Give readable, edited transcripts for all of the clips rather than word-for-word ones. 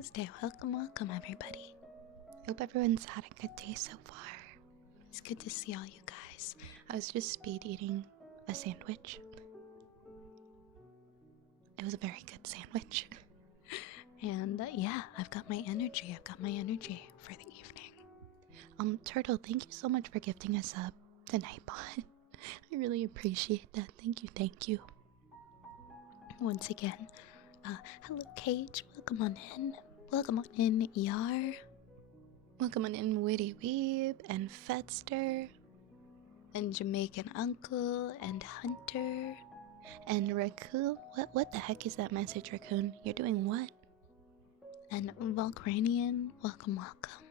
Tuesday. Welcome, welcome, everybody. Hope everyone's had a good day so far. It's good to see all you guys. I was just speed eating a sandwich. It was a very good sandwich. And yeah, I've got my energy. I've got my energy for the evening. Turtle, thank you so much for gifting us up the Nightbot. I really appreciate that. Thank you, thank you. Once again, hello Cage, welcome on in. Welcome on in, Yar. Welcome on in, Witty Weeb, and Fedster, and Jamaican Uncle, and Hunter, and Raccoon. What the heck is that message, Raccoon? You're doing what? And Volcranian, welcome, welcome.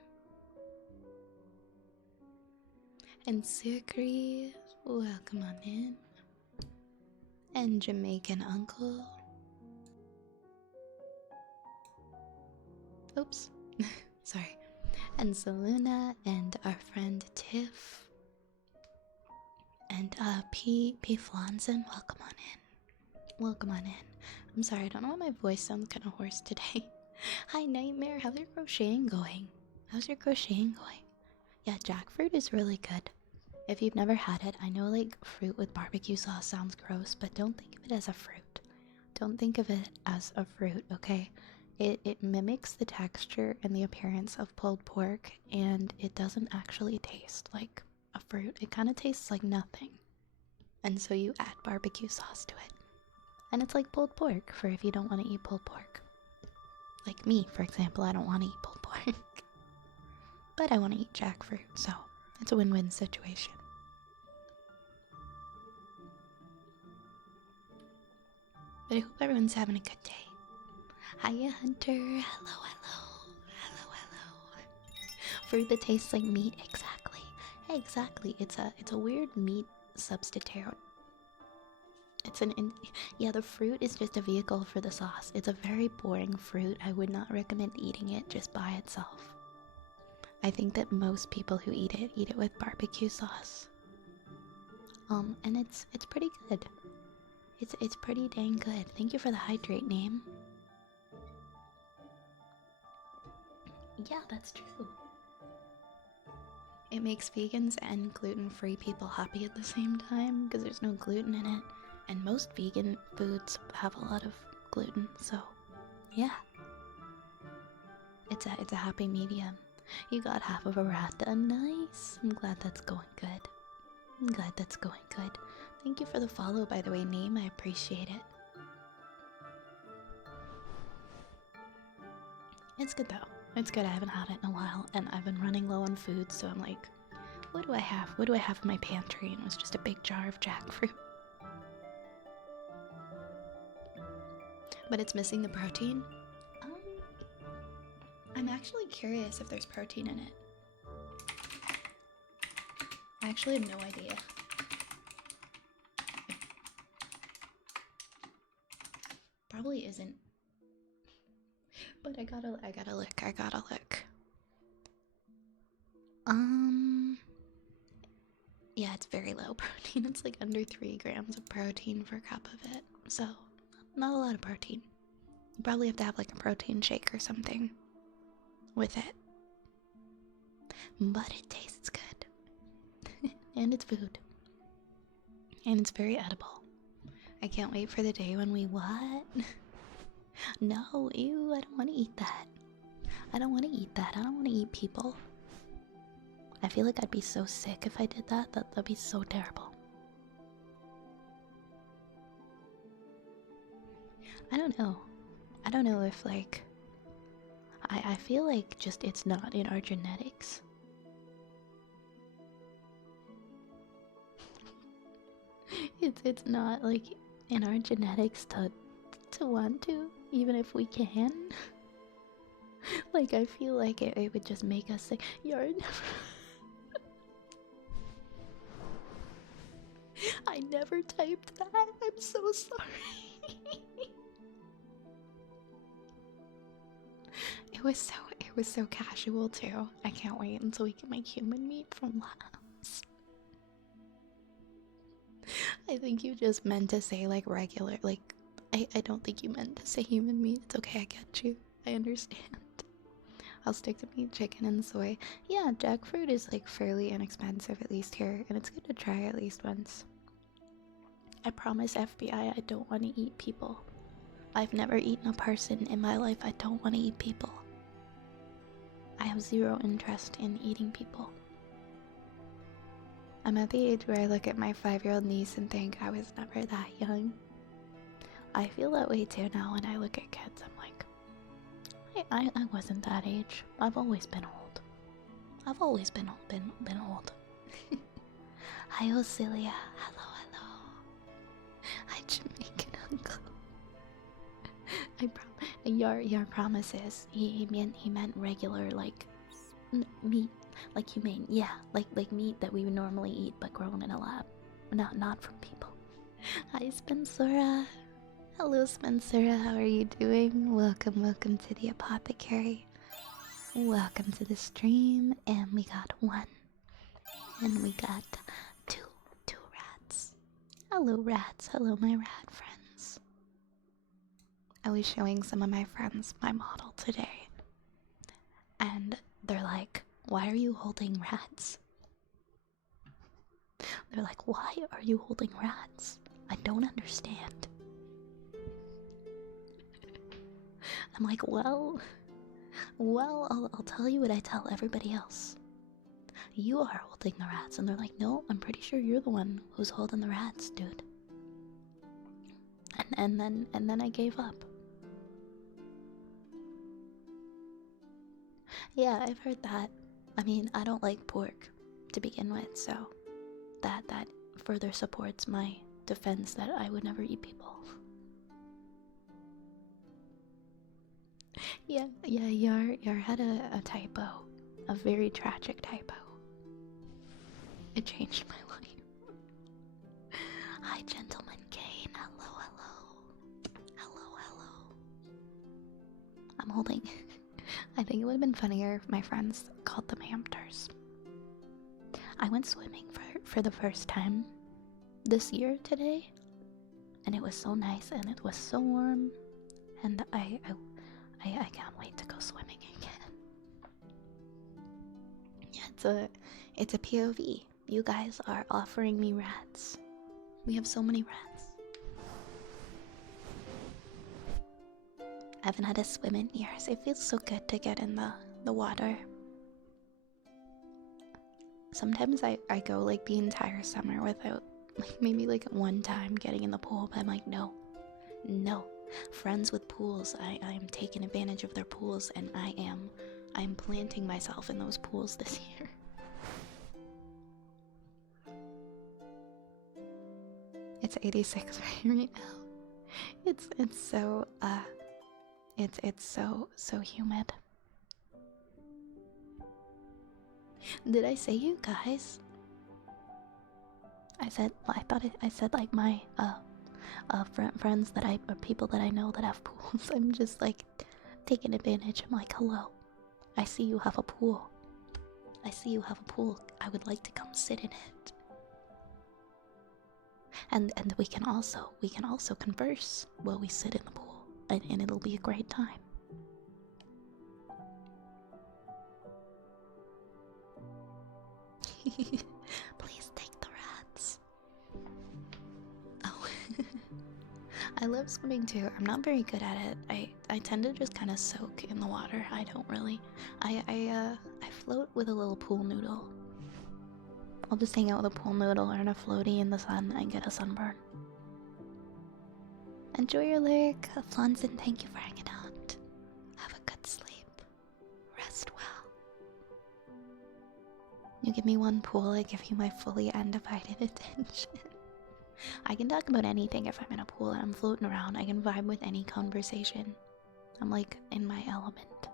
And Sukri, welcome on in. And Jamaican Uncle. Oops, sorry. And Saluna, and our friend Tiff. And P Flanzen, welcome on in. Welcome on in. I'm sorry, I don't know why my voice sounds kind of hoarse today. Hi Nightmare, how's your crocheting going? How's your crocheting going? Yeah, jackfruit is really good. If you've never had it, I know like fruit with barbecue sauce sounds gross, but don't think of it as a fruit. Don't think of it as a fruit, okay? It mimics the texture and the appearance of pulled pork, and it doesn't actually taste like a fruit. It kind of tastes like nothing. And so you add barbecue sauce to it. And it's like pulled pork for if you don't want to eat pulled pork. Like me, for example, I don't want to eat pulled pork. But I want to eat jackfruit, so it's a win-win situation. But I hope everyone's having a good day. Hiya, Hunter. Hello, hello. Hello, hello. Fruit that tastes like meat, exactly. Exactly. It's a weird meat substitute. Yeah, the fruit is just a vehicle for the sauce. It's a very boring fruit. I would not recommend eating it just by itself. I think that most people who eat it with barbecue sauce. And it's pretty good. It's pretty dang good. Thank you for the hydrate name. Yeah, that's true. It makes vegans and gluten-free people happy at the same time because there's no gluten in it. And most vegan foods have a lot of gluten, so yeah. It's a happy medium. You got half of a rat done. Nice. I'm glad that's going good. I'm glad that's going good. Thank you for the follow, by the way, name. I appreciate it. It's good though. It's good. I haven't had it in a while, and I've been running low on food, so I'm like, what do I have? What do I have in my pantry? And it was just a big jar of jackfruit. But it's missing the protein. I'm actually curious if there's protein in it. I actually have no idea. Probably isn't. But I gotta look. Yeah, it's very low protein. It's like under 3 grams of protein per cup of it. So, not a lot of protein. You probably have to have like a protein shake or something with it. But it tastes good. And it's food. And it's very edible. I can't wait for the day when we what? No, ew, I don't want to eat that. I don't want to eat that. I don't want to eat people. I feel like I'd be so sick if I did that. That'd be so terrible. I don't know. I don't know if like I feel like just it's not in our genetics. It's not like in our genetics to want to, even if we can. Like I feel like it would just make us sick. You're never I never typed that. I'm so sorry. It was so casual too. I can't wait until we can make human meat from labs. I think you just meant to say like regular, like I don't think you meant to say human meat. It's okay, I get you. I understand. I'll stick to meat, chicken, and soy. Yeah, jackfruit is like fairly inexpensive, at least here, and it's good to try at least once. I promise FBI I don't want to eat people. I've never eaten a person in my life. I don't want to eat people. I have zero interest in eating people. I'm at the age where I look at my 5-year-old niece and think I was never that young. I feel that way too now when I look at kids. I'm like, I wasn't that age. I've always been old. I've always been old. Hi, Ocilia. Hello, hello. Hi, Jamaican uncle. Your promises. He meant regular like meat, like humane. Yeah, like meat that we would normally eat, but grown in a lab, not from people. Hi, Spencer. Hello, Spencer. How are you doing? Welcome to the apothecary. Welcome to the stream. And we got 1, and we got two rats. Hello, rats. Hello, my rat friends. I was showing some of my friends my model today, and they're like, "Why are you holding rats?" They're like, "Why are you holding rats? I don't understand." I'm like, well, I'll tell you what I tell everybody else. You are holding the rats. And they're like, "No, I'm pretty sure you're the one who's holding the rats, dude." And then I gave up. Yeah, I've heard that. I mean, I don't like pork to begin with, so that further supports my defense that I would never eat people. Yeah, Yar had a typo, a very tragic typo. It changed my life. Hi, Gentleman Kane. Hello. I'm holding. I think it would have been funnier if my friends called them hamsters. I went swimming for the first time this year today, and it was so nice and it was so warm, and I can't wait to go swimming again. Yeah, it's a POV. You guys are offering me rats. We have so many rats. I haven't had a swim in years. It feels so good to get in the water. Sometimes I go like the entire summer without, like maybe like one time getting in the pool, but I'm like, no. Friends with pools, I am taking advantage of their pools, and I am planting myself in those pools this year. It's 86 right now. It's so it's so humid. Did I say you guys? I said like my friends that or people that I know that have pools. I'm just like taking advantage. I'm like, "Hello, I see you have a pool. I would like to come sit in it." And we can also converse while we sit in the pool, and it'll be a great time. Please take the rats. Oh. I love swimming too. I'm not very good at it. I tend to just kind of soak in the water. I don't really. I float with a little pool noodle. I'll just hang out with a pool noodle or in a floaty in the sun and get a sunburn. Enjoy your lyric, Flanson. Thank you for hanging out. Have a good sleep. Rest well. You give me one pool, I give you my fully undivided attention. I can talk about anything if I'm in a pool and I'm floating around. I can vibe with any conversation. I'm like in my element.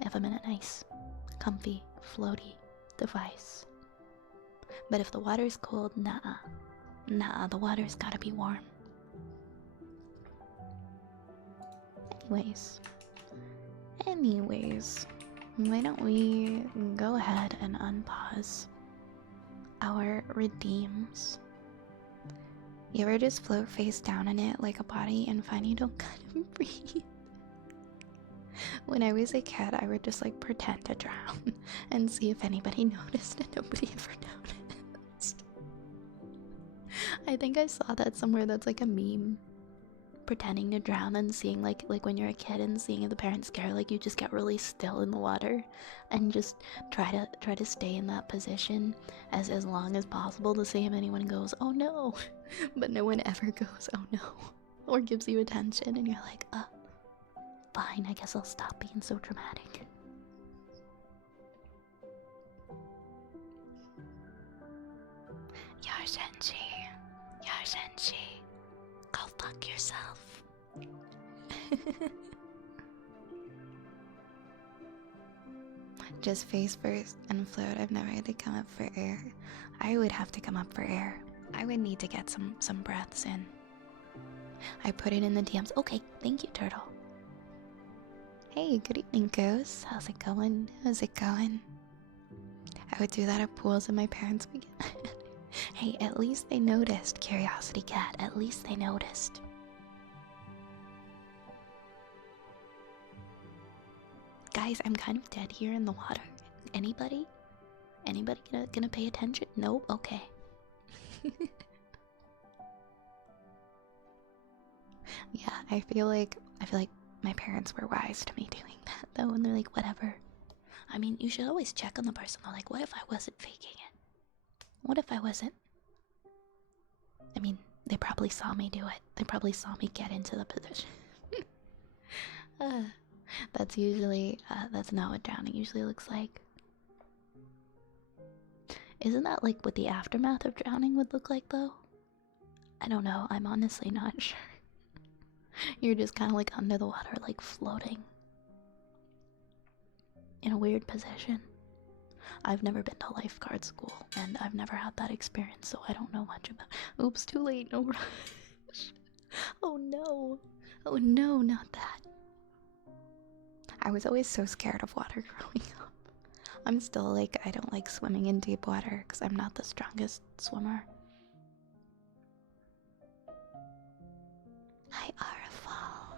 If I'm in a nice, comfy, floaty device. But if the water's cold, nah, the water's gotta be warm. Anyways, why don't we go ahead and unpause our redeems? You ever just float face down in it like a body and find you don't kind of breathe? When I was a kid, I would just like pretend to drown and see if anybody noticed, and nobody ever noticed. I think I saw that somewhere. That's like a meme. Pretending to drown and seeing like when you're a kid and seeing the parents scare, like you just get really still in the water and just try to stay in that position as long as possible to see if anyone goes, oh no. But no one ever goes, oh no, or gives you attention, and you're like, fine, I guess I'll stop being so dramatic. Yarsenshi, go fuck yourself. Just face first and float. I've never had to come up for air. I would have to come up for air. I would need to get some breaths in. I put it in the DMs. Okay, thank you, Turtle. Hey, good evening, Ghost. How's it going? How's it going? I would do that at pools and my parents would get Hey, at least they noticed, Curiosity Cat. At least they noticed. Guys, I'm kind of dead here in the water. Anybody? Anybody gonna pay attention? Nope? Okay. Yeah, I feel like my parents were wise to me doing that though, and they're like, whatever. I mean, you should always check on the person. They're like, what if I wasn't faking it? What if I wasn't? I mean, they probably saw me do it. They probably saw me get into the position. That's usually, that's not what drowning usually looks like. Isn't that like what the aftermath of drowning would look like though? I don't know, I'm honestly not sure. You're just kind of like under the water, like floating. In a weird position. I've never been to lifeguard school, and I've never had that experience, so I don't know much about. Oops, too late, no rush. Oh no. Oh no, not that. I was always so scared of water growing up. I'm still like, I don't like swimming in deep water because I'm not the strongest swimmer. Hi, Arafal.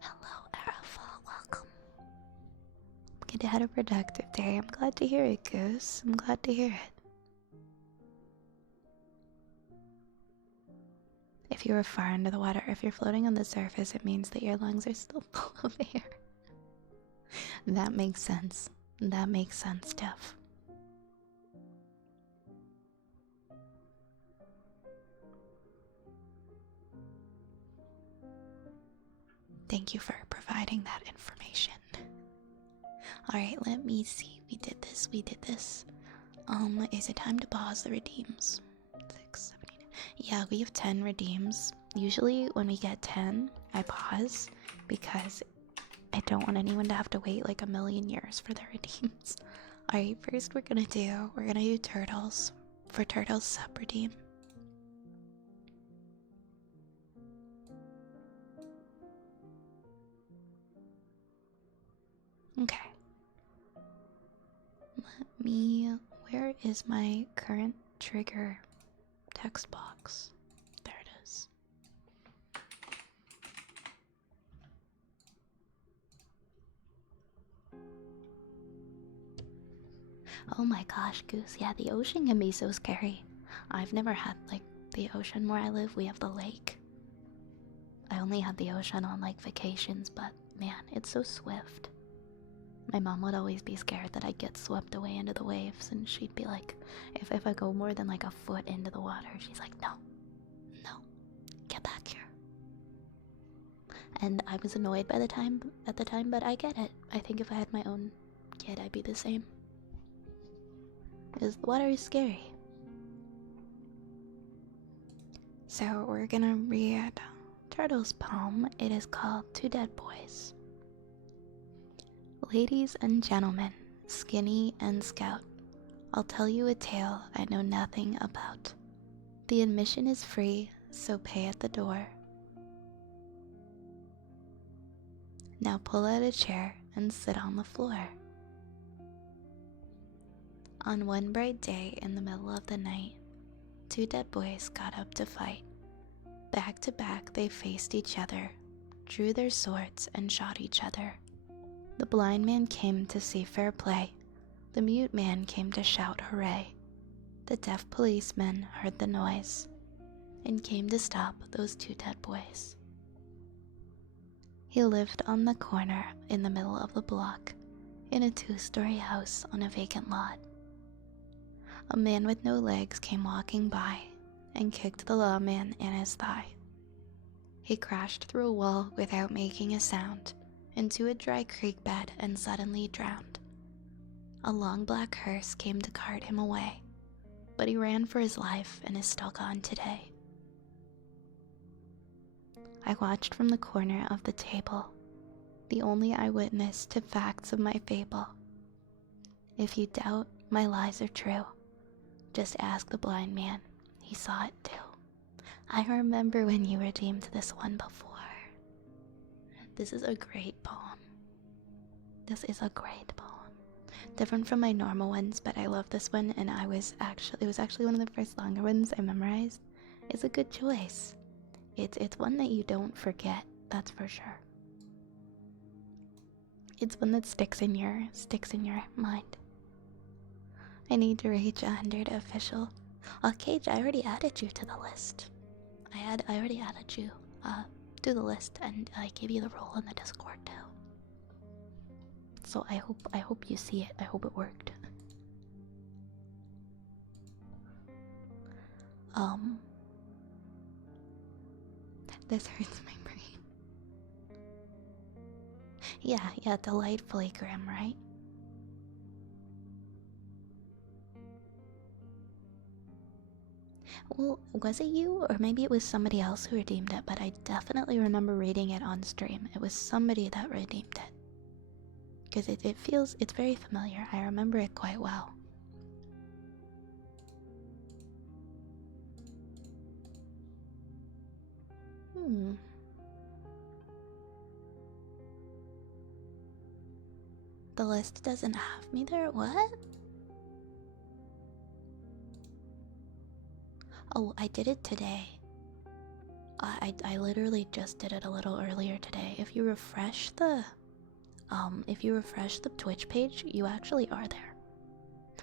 Hello, Arafal. Welcome. Good to have a productive day. I'm glad to hear it, Goose. I'm glad to hear it. If you were far under the water, if you're floating on the surface, it means that your lungs are still full of air. That makes sense. That makes sense, Steph. Thank you for providing that information. Alright, let me see. We did this. Is it time to pause the redeems? 6, 7, 8. Yeah, we have 10 redeems. Usually when we get 10, I pause because I don't want anyone to have to wait like a million years for their redeems. Alright, first we're gonna do turtles. For turtles sub redeem. Okay. Where is my current trigger text box? There it is. Oh my gosh, Goose. Yeah, the ocean can be so scary. I've never had like the ocean where I live. We have the lake. I only had the ocean on like vacations, but man, it's so swift. My mom would always be scared that I'd get swept away into the waves, and she'd be like, if I go more than like a foot into the water, she's like, no, get back here. And I was annoyed at the time, but I get it. I think if I had my own kid, I'd be the same. Because the water is scary. So we're gonna read Turtle's poem. It is called Two Dead Boys. Ladies and gentlemen, Skinny and Scout, I'll tell you a tale I know nothing about. The admission is free, so pay at the door. Now pull out a chair and sit on the floor. On one bright day in the middle of the night, two dead boys got up to fight. Back to back they faced each other, drew their swords and shot each other. The blind man came to see fair play. The mute man came to shout hooray. The deaf policeman heard the noise and came to stop those two dead boys. He lived on the corner in the middle of the block in a 2-story house on a vacant lot. A man with no legs came walking by and kicked the lawman in his thigh. He crashed through a wall without making a sound into a dry creek bed and suddenly drowned. A long black hearse came to cart him away, but he ran for his life and is still gone today. I watched from the corner of the table, the only eyewitness to facts of my fable. If you doubt my lies are true, just ask the blind man, he saw it too. I remember when you redeemed this one before. This is a great poem. This is a great poem. Different from my normal ones, but I love this one, and it was actually one of the first longer ones I memorized. It's a good choice. It's one that you don't forget, that's for sure. It's one that sticks in your mind. I need to reach 100 official. Cage, I already added you to the list. I already added you to the list, and I gave you the role in the Discord too. So I hope you see it. I hope it worked. This hurts my brain. Yeah, delightfully grim, right? Well, was it you, or maybe it was somebody else who redeemed it, but I definitely remember reading it on stream. It was somebody that redeemed it. Because it's very familiar. I remember it quite well. The list doesn't have me there? What? Oh, I did it today. I literally just did it a little earlier today. If you refresh the Twitch page, you actually are there.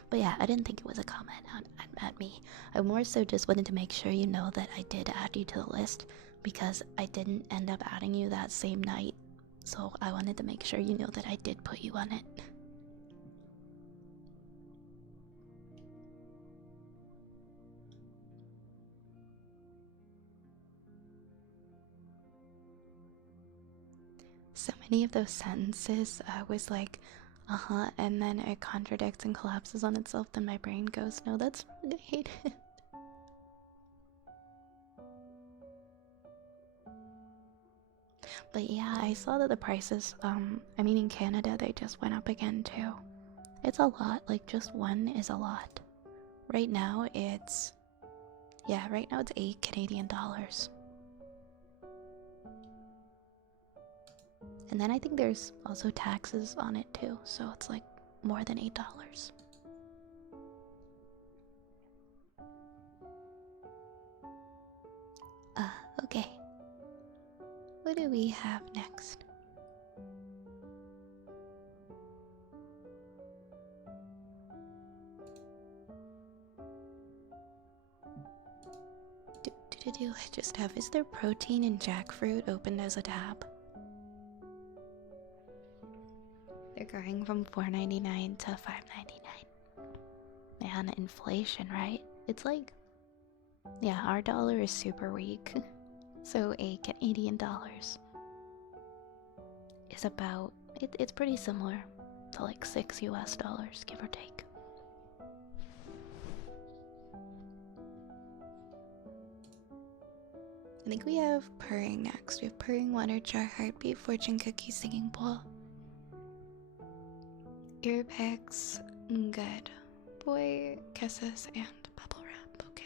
But yeah, I didn't think it was a comment at me. I more so just wanted to make sure you know that I did add you to the list, because I didn't end up adding you that same night. So I wanted to make sure you know that I did put you on it. So many of those sentences was like, and then it contradicts and collapses on itself, then my brain goes, no, that's wrong, I hate it. But yeah, I saw that the prices, I mean in Canada they just went up again too. It's a lot, like just one is a lot. Right now it's 8 Canadian dollars. And then I think there's also taxes on it too, so it's like more than $8. Okay. What do we have next? I just have, is there protein in jackfruit opened as a tab? They're going from $4.99 to $5.99. Man, inflation, right? It's like, yeah, our dollar is super weak. So a Canadian dollars is about, it's pretty similar to like $6 US, give or take. I think we have purring next. We have purring, water jar, heartbeat, fortune cookie, singing bowl. Ear picks, good. Boy, kisses, and bubble wrap. Okay.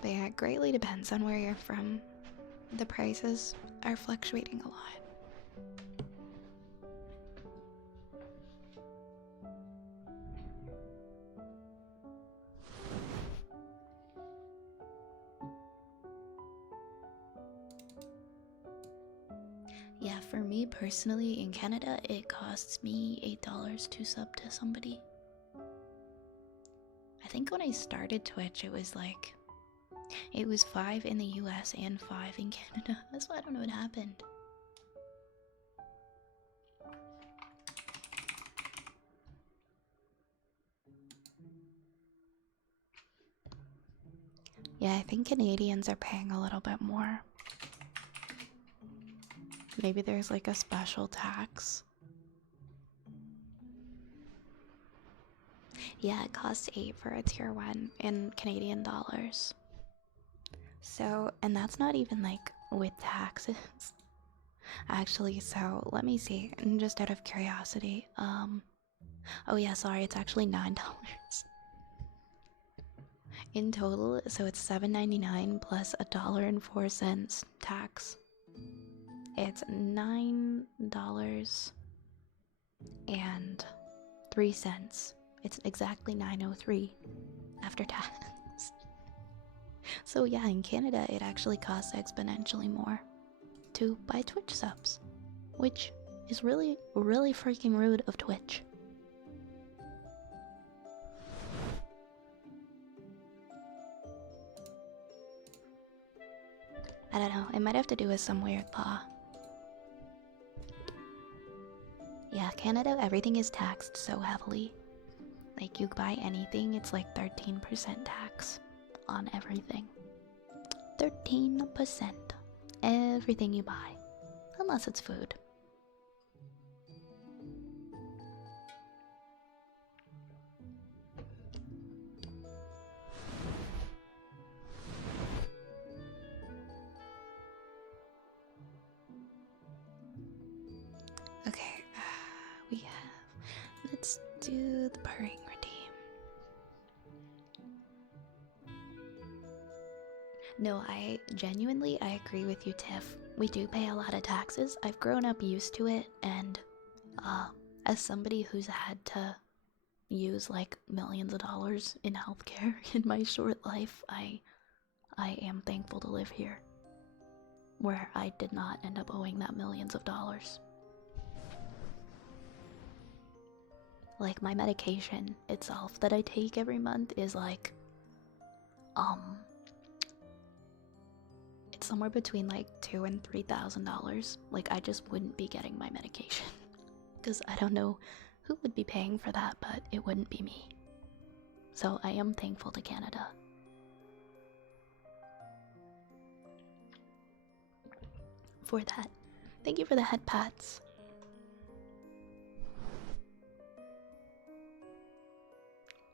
But yeah, it greatly depends on where you're from. The prices are fluctuating a lot. Me personally, in Canada, it costs me $8 to sub to somebody. I think when I started Twitch, it was like, it was 5 in the US and 5 in Canada. That's why I don't know what happened. Yeah, I think Canadians are paying a little bit more. Maybe there's like a special tax. Yeah, it costs 8 for a tier 1 in Canadian dollars. So, and that's not even like with taxes. Actually, so let me see. Just out of curiosity. Oh yeah, sorry, it's actually $9 in total. So it's $7.99 plus $1.04 tax. It's $9.03. It's exactly 9.03 after tax. So yeah, in Canada, it actually costs exponentially more to buy Twitch subs, which is really, really freaking rude of Twitch. I don't know, it might have to do with some weird law. Yeah, Canada, everything is taxed so heavily. Like, you buy anything, it's like 13% tax on everything. 13%. Everything you buy. Unless it's food. Okay, we have. Let's do the purring redeem. No, I genuinely agree with you, Tiff. We do pay a lot of taxes. I've grown up used to it, and as somebody who's had to use like millions of dollars in healthcare in my short life, I am thankful to live here, where I did not end up owing that millions of dollars. Like, my medication itself that I take every month is like, it's somewhere between like $2,000 and $3,000. Like, I just wouldn't be getting my medication. Because I don't know who would be paying for that, but it wouldn't be me. So I am thankful to Canada. For that. Thank you for the head pats.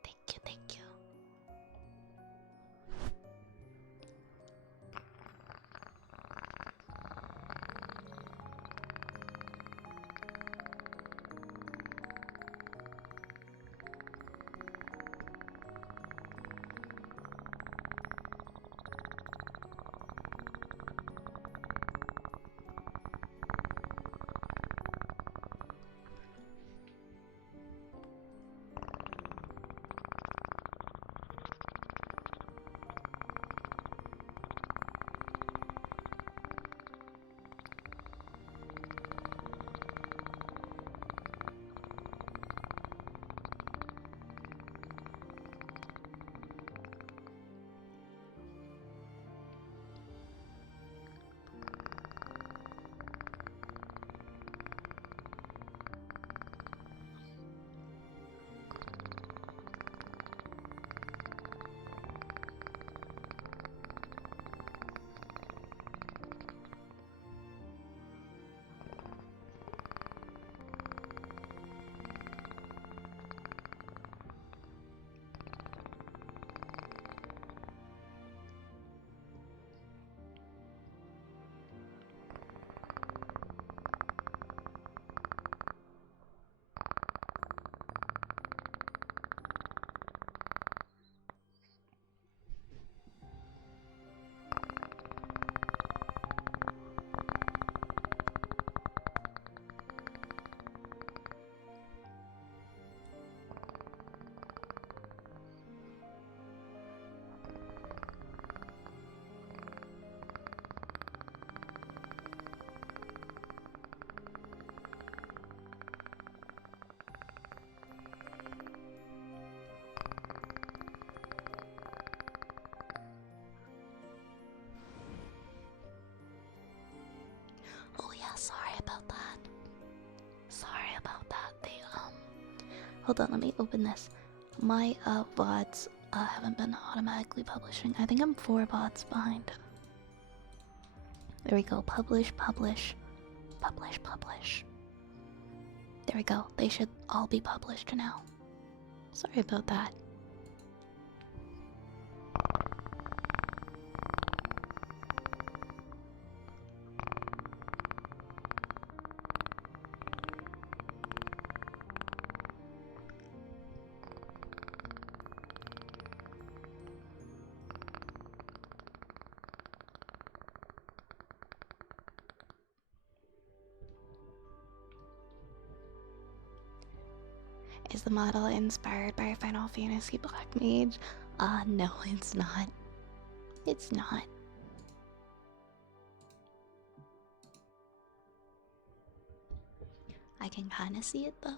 Thank you, thank you. Hold on, let me open this. My VODs haven't been automatically publishing. I think I'm 4 VODs behind. There we go. Publish, publish, publish, publish. There we go. They should all be published now. Sorry about that. Is the model inspired by Final Fantasy Black Mage? No, it's not. It's not. I can kind of see it though.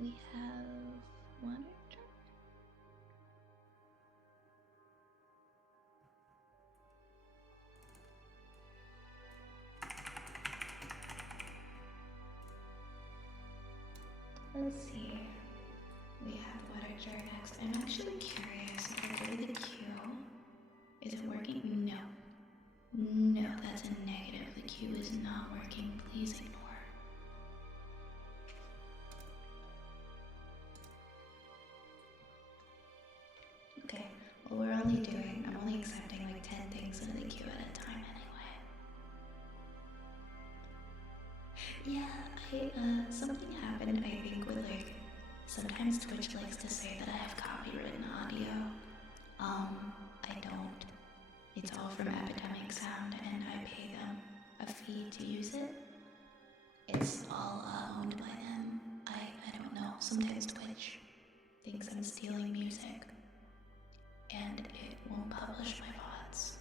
We have one return. Let's see. We have literature next. I'm actually curious if I go to the queue. Is it working? No. No, that's a negative. The queue is not working. Please ignore. Okay, well I'm only accepting like 10 things into the queue at a time anyway. Yeah, something happened I think with like, sometimes Twitch likes to say that I have copywritten audio. I don't. It's all from Epidemic Sound and I pay them a fee to use it. It's all owned by them. I don't know, sometimes Twitch thinks I'm stealing music. And it won't publish my VODs.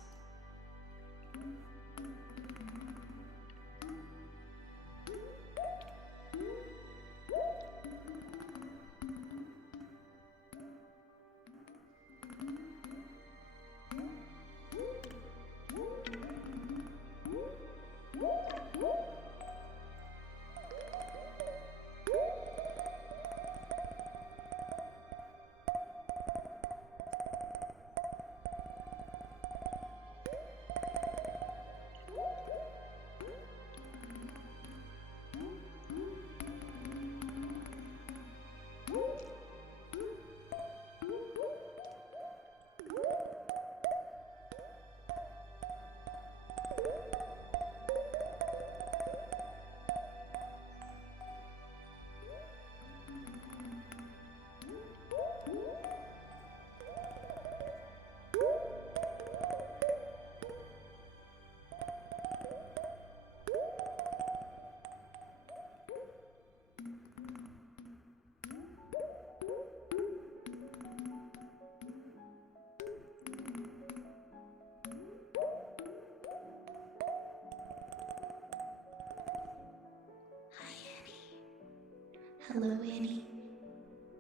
Hello, Annie.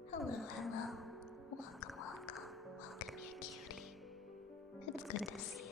Hello, hello. Welcome, welcome. Welcome, you cutie. It's good to see you.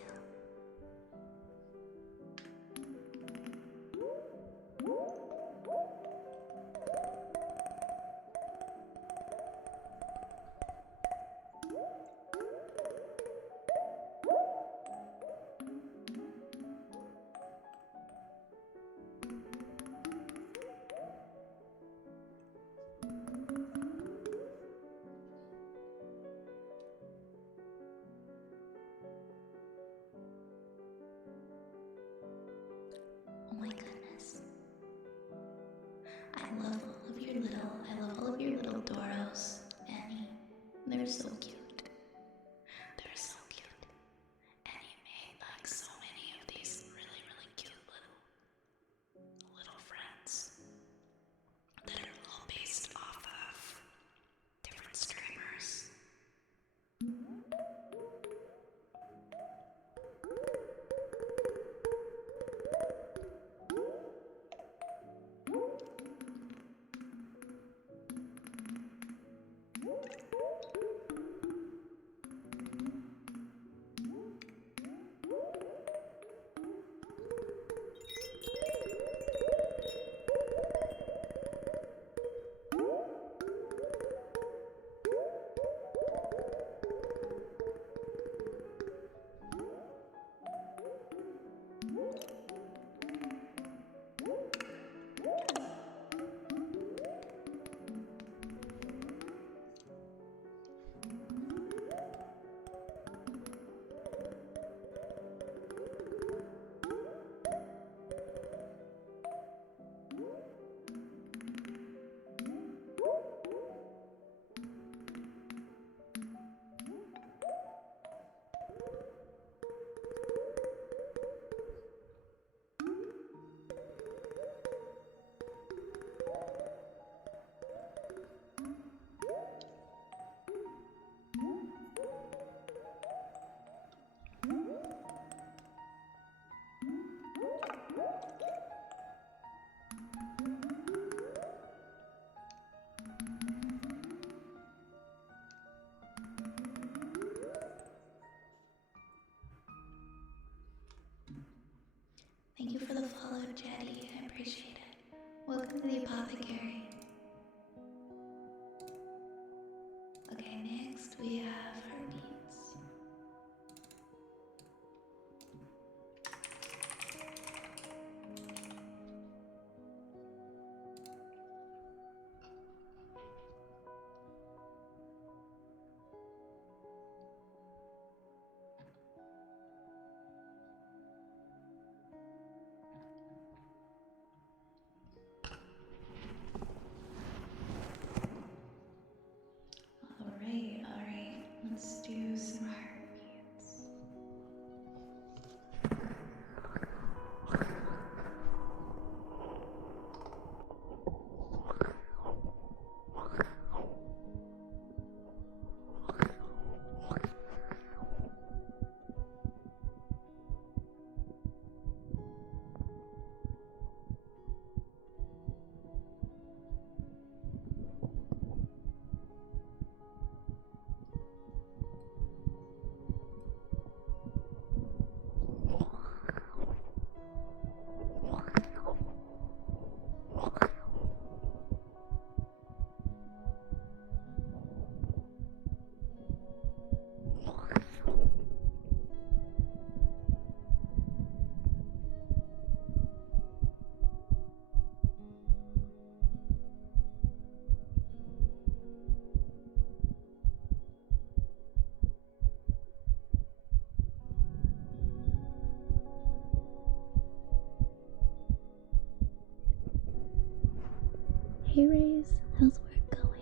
Thank you for the follow, Jetty. I appreciate it. Welcome to the apothecary. Okay, next we have heartbeats. Alright, let's do some heartbeats. Hey Rays, how's work going?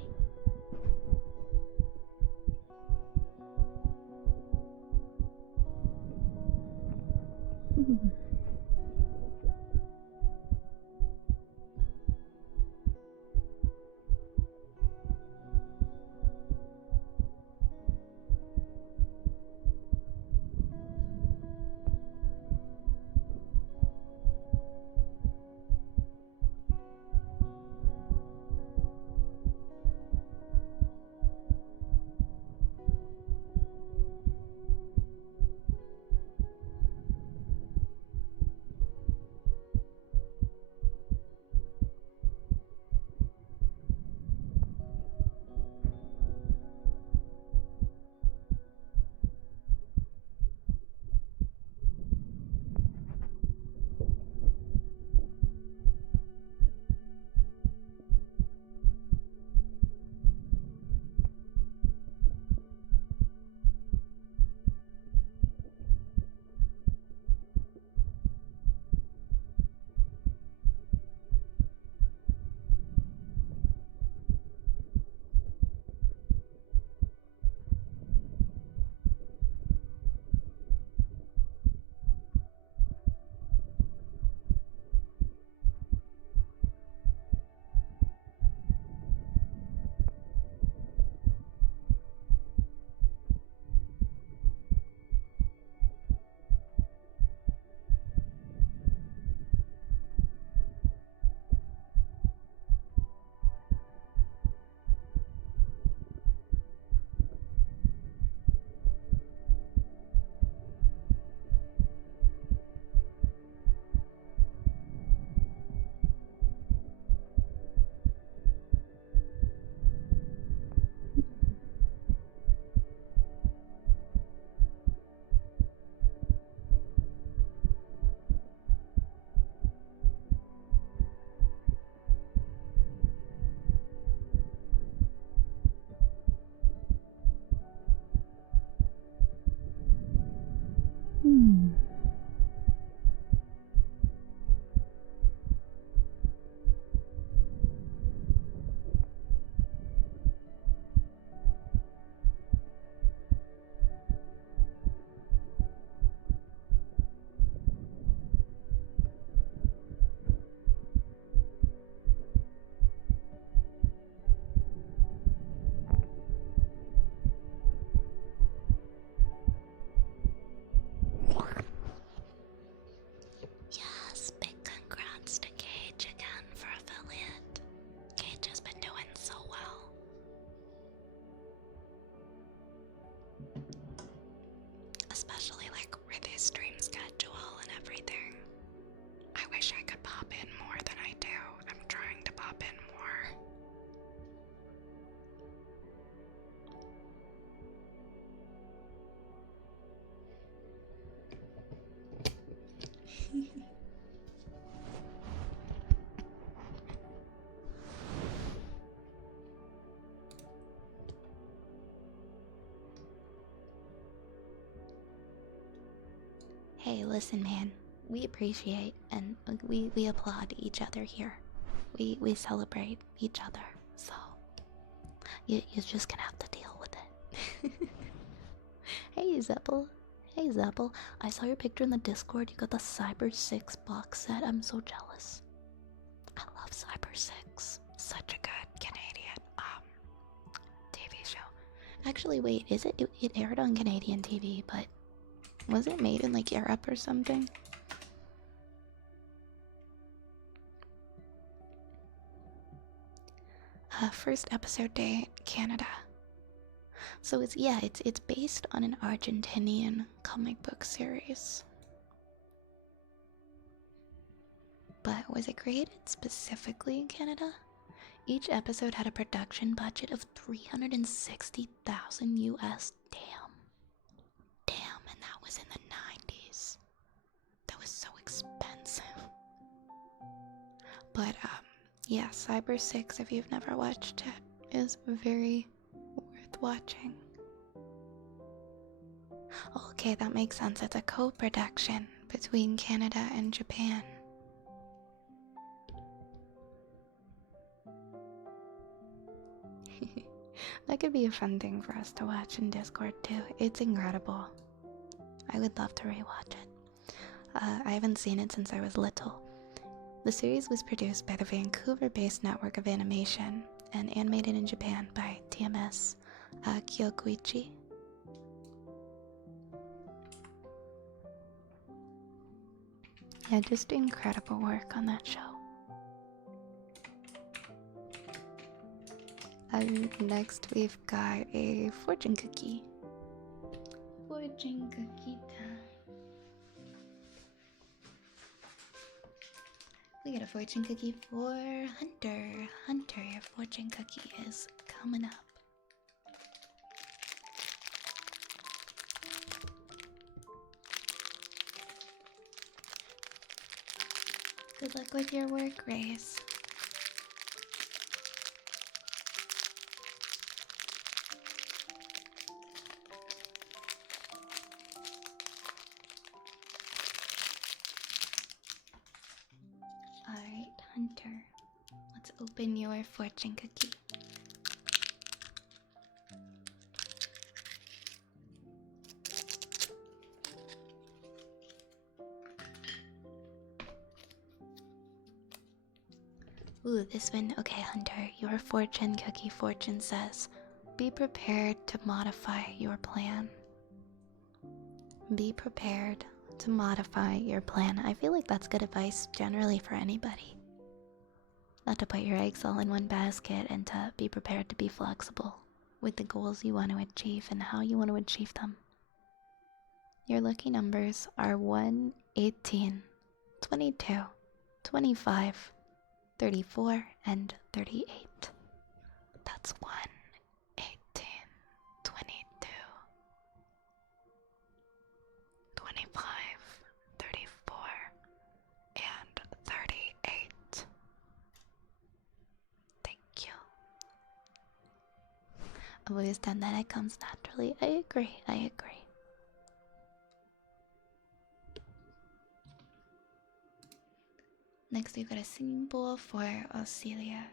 Hey, listen, man. We appreciate and we applaud each other here. We celebrate each other. So you're just gonna have to deal with it. Hey, Zeppel. Hey, Zeppel. I saw your picture in the Discord. You got the Cyber 6 box set. I'm so jealous. I love Cyber 6. Such a good Canadian TV show. Actually, wait, is it? It aired on Canadian TV, but was it made in like Europe or something? First episode date, Canada. So it's based on an Argentinian comic book series. But was it created specifically in Canada? Each episode had a production budget of 360,000 US. Damn, and that was in the 90s. That was so expensive. But yeah, Cyber 6, if you've never watched it, is very worth watching. Okay, that makes sense. It's a co-production between Canada and Japan. That could be a fun thing for us to watch in Discord too. It's incredible. I would love to rewatch it. I haven't seen it since I was little. The series was produced by the Vancouver-based network of animation and animated in Japan by TMS Kyokuichi. Yeah, just incredible work on that show. Next we've got a fortune cookie. Fortune cookie time. We got a fortune cookie for Hunter. Hunter, your fortune cookie is coming up. Good luck with your work, Grace. Alright, Hunter. Let's open your fortune cookie. Ooh, this one. Okay, Hunter, your fortune cookie fortune says, be prepared to modify your plan. Be prepared to modify your plan. I feel like that's good advice generally for anybody. Not to put your eggs all in one basket and to be prepared to be flexible with the goals you want to achieve and how you want to achieve them. Your lucky numbers are 1, 18, 22, 25, 34, and 38. That's 1, 18, 22, 25, 34, and 38. Thank you. I've always done that. It comes naturally. I agree. Next, we've got a singing bowl for Auxilia.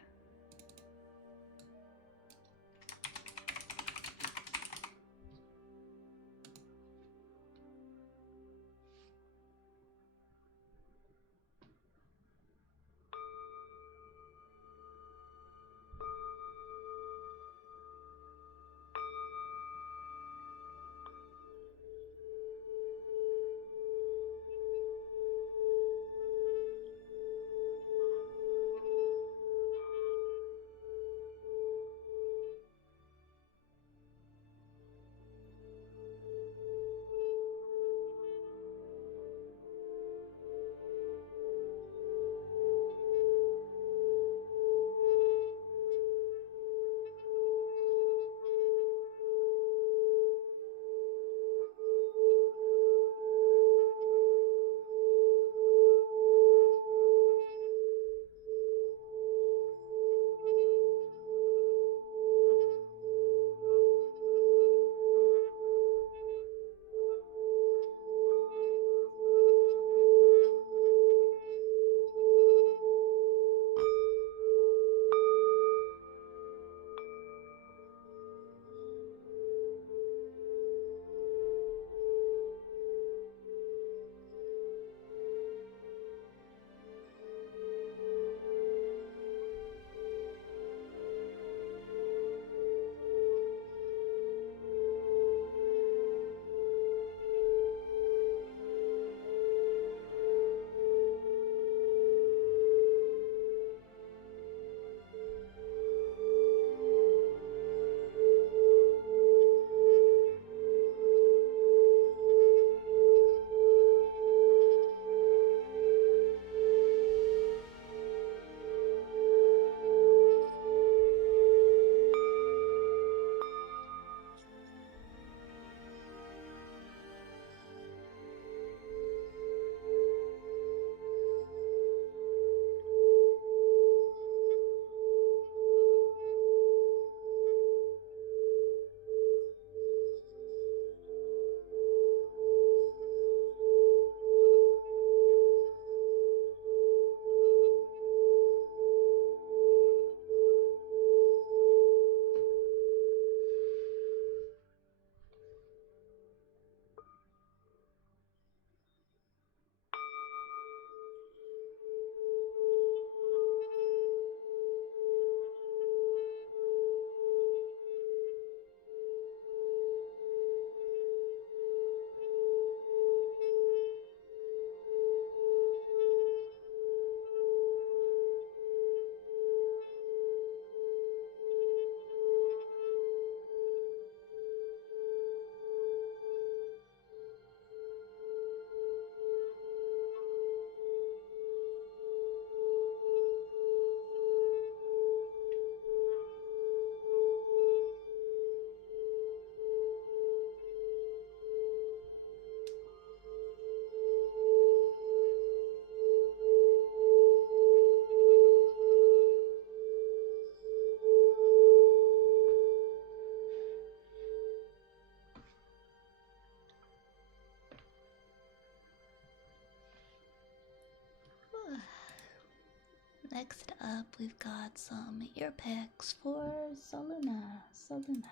Next up, we've got some ear picks for Saluna. Saluna.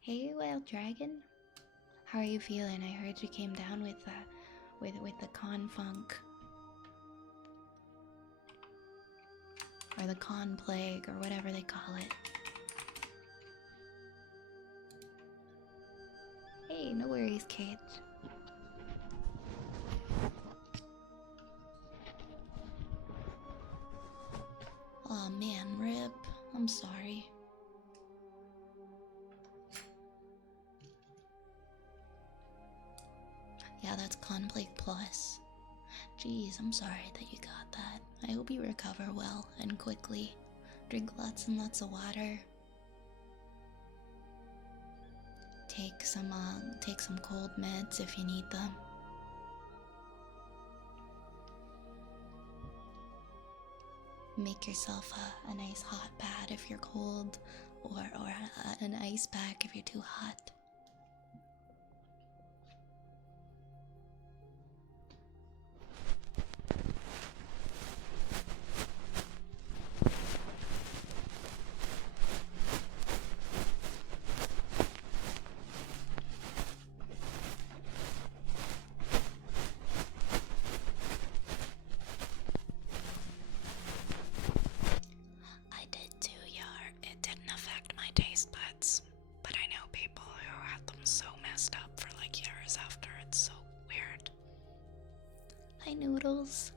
Hey, Wild Dragon. How are you feeling? I heard you came down with the con funk. Or the con plague, or whatever they call it. Hey, no worries, Cage. Aw man, Rip. I'm sorry. Yeah, that's Conflict Plus. Jeez, I'm sorry that you got that. I hope you recover well and quickly. Drink lots and lots of water. Take some cold meds if you need them. Make yourself a nice hot pad if you're cold, or an ice pack if you're too hot. I did too, Yar. It didn't affect my taste buds, but I know people who had them so messed up for like years after. It's so weird. Hi, Noodles.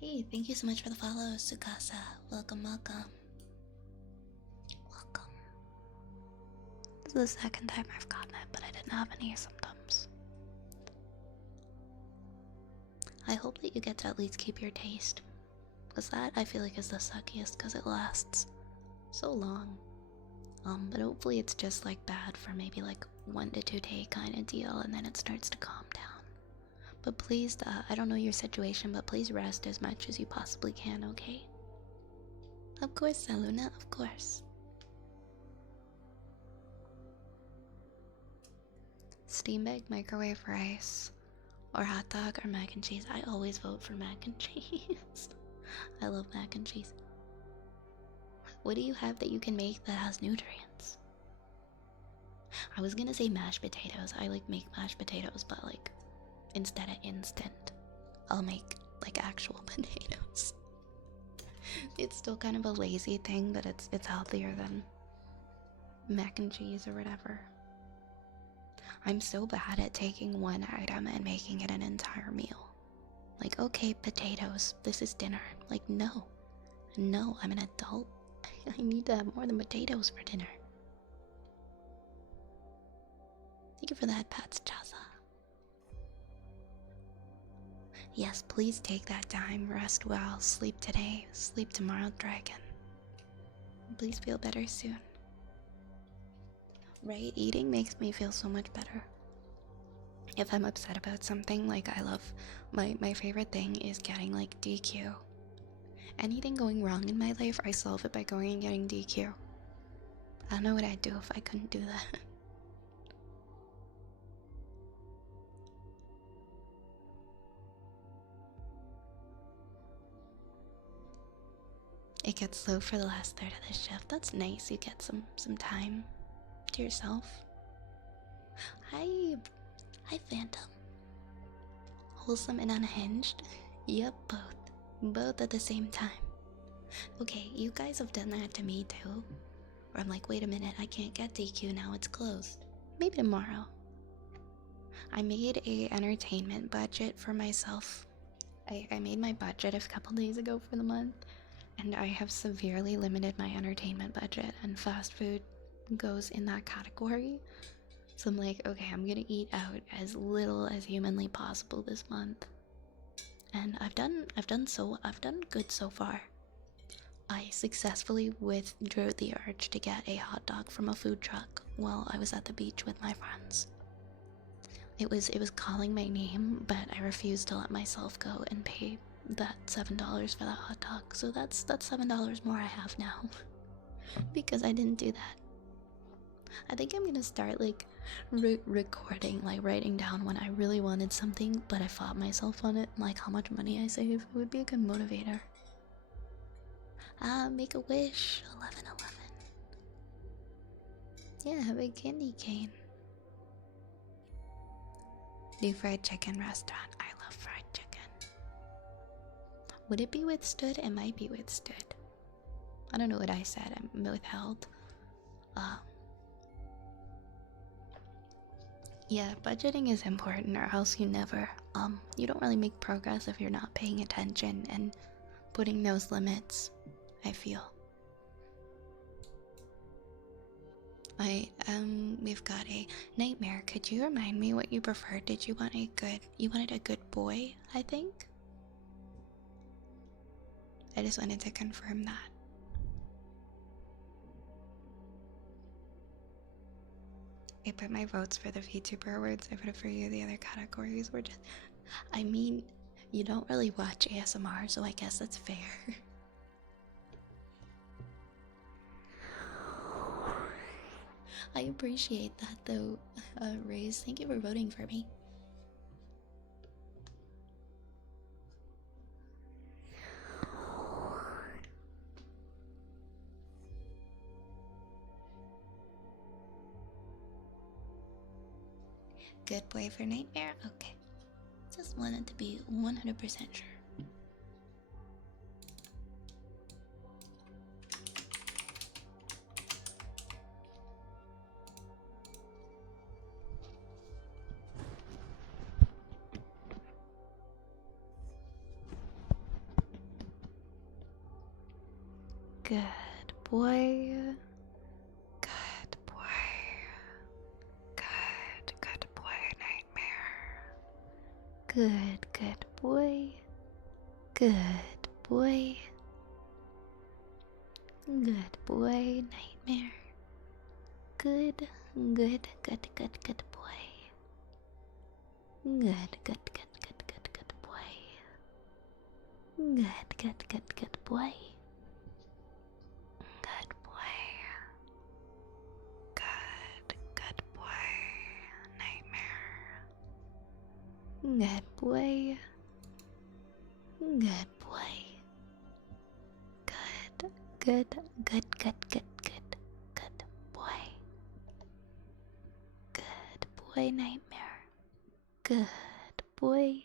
Hey, thank you so much for the follow, Sukasa. Welcome, welcome. Welcome. This is the second time I've gotten it, but I didn't have any symptoms. I hope that you get to at least keep your taste. Because that, I feel like, is the suckiest because it lasts so long. But hopefully it's just like bad for maybe like 1 to 2 day kind of deal, and then it starts to calm down. But please, I don't know your situation, but please rest as much as you possibly can, okay? Of course, Saluna, of course. Steam bag, microwave rice, or hot dog, or mac and cheese. I always vote for mac and cheese. I love mac and cheese. What do you have that you can make that has nutrients? I was gonna say mashed potatoes. I like make mashed potatoes, but like instead of instant. I'll make like actual potatoes. It's still kind of a lazy thing, but it's healthier than mac and cheese or whatever. I'm so bad at taking one item and making it an entire meal. Like, okay, potatoes, this is dinner. Like, no. No, I'm an adult. I need to have more than potatoes for dinner. Thank you for that, Pats Chaza. Yes, please take that time, rest well, sleep today, sleep tomorrow, dragon. Please feel better soon. Right? Eating makes me feel so much better. If I'm upset about something, like I love, my favorite thing is getting like DQ. Anything going wrong in my life, I solve it by going and getting DQ. I don't know what I'd do if I couldn't do that. It gets slow for the last third of the shift. That's nice. You get some time to yourself. Hi, Phantom. Wholesome and unhinged? Yep, both at the same time. Okay, you guys have done that to me too. Where I'm like, wait a minute, I can't get DQ now, it's closed. Maybe tomorrow. I made a entertainment budget for myself. I made my budget a couple days ago for the month, and I have severely limited my entertainment budget, and fast food goes in that category. So I'm like, okay, I'm gonna eat out as little as humanly possible this month. And I've done good so far. I successfully withdrew the urge to get a hot dog from a food truck while I was at the beach with my friends. It was calling my name, but I refused to let myself go and pay that $7 for that hot dog. So that's $7 more I have now. Because I didn't do that. I think I'm gonna start like recording, like writing down when I really wanted something, but I fought myself on it, like how much money I save. It would be a good motivator. Make a wish. 11:11. Yeah, have a candy cane. New fried chicken restaurant. I love fried chicken. Would it be withstood? It might be withstood. I don't know what I said. I'm withheld. Yeah, budgeting is important, or else you never, you don't really make progress if you're not paying attention and putting those limits, I feel. We've got a nightmare. Could you remind me what you preferred? Did you want you wanted a good boy, I think? I just wanted to confirm that. I put my votes for the VTuber awards. I put it for you. The other categories were just... I mean, you don't really watch ASMR, so I guess that's fair. I appreciate that, though, Raze. Thank you for voting for me. Good boy for nightmare? Okay. Just wanted to be 100% sure. Good boy. Good boy. Good boy, nightmare. Good boy. Good boy. Good boy, nightmare. Good boy. Good boy. Good boy. Good boy. Good boy. Good boy. Nightmare. Good boy. Good boy. Good boy. Good boy, nightmare. Good boy.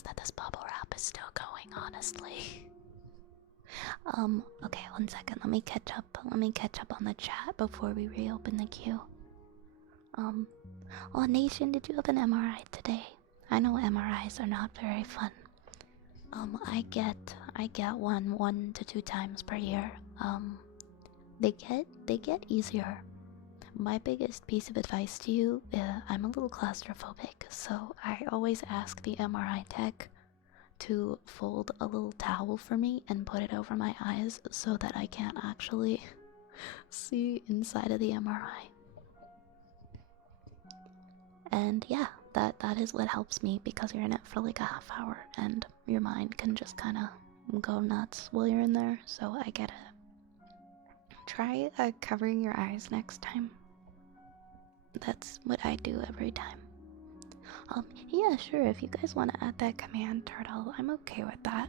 impressed that this bubble wrap is still going, honestly. Okay, 1 second. Let me catch up. Let me catch up on the chat before we reopen the queue. Oh, Nation, did you have an MRI today? I know MRIs are not very fun. I get one to 2 times per year. They get easier. My biggest piece of advice to you, I'm a little claustrophobic, so I always ask the MRI tech to fold a little towel for me and put it over my eyes so that I can't actually see inside of the MRI. And yeah, that is what helps me, because you're in it for like a half hour and your mind can just kind of go nuts while you're in there, so I get it. Try covering your eyes next time. That's what I do every time. Yeah, sure, if you guys want to add that command, Turtle, I'm okay with that.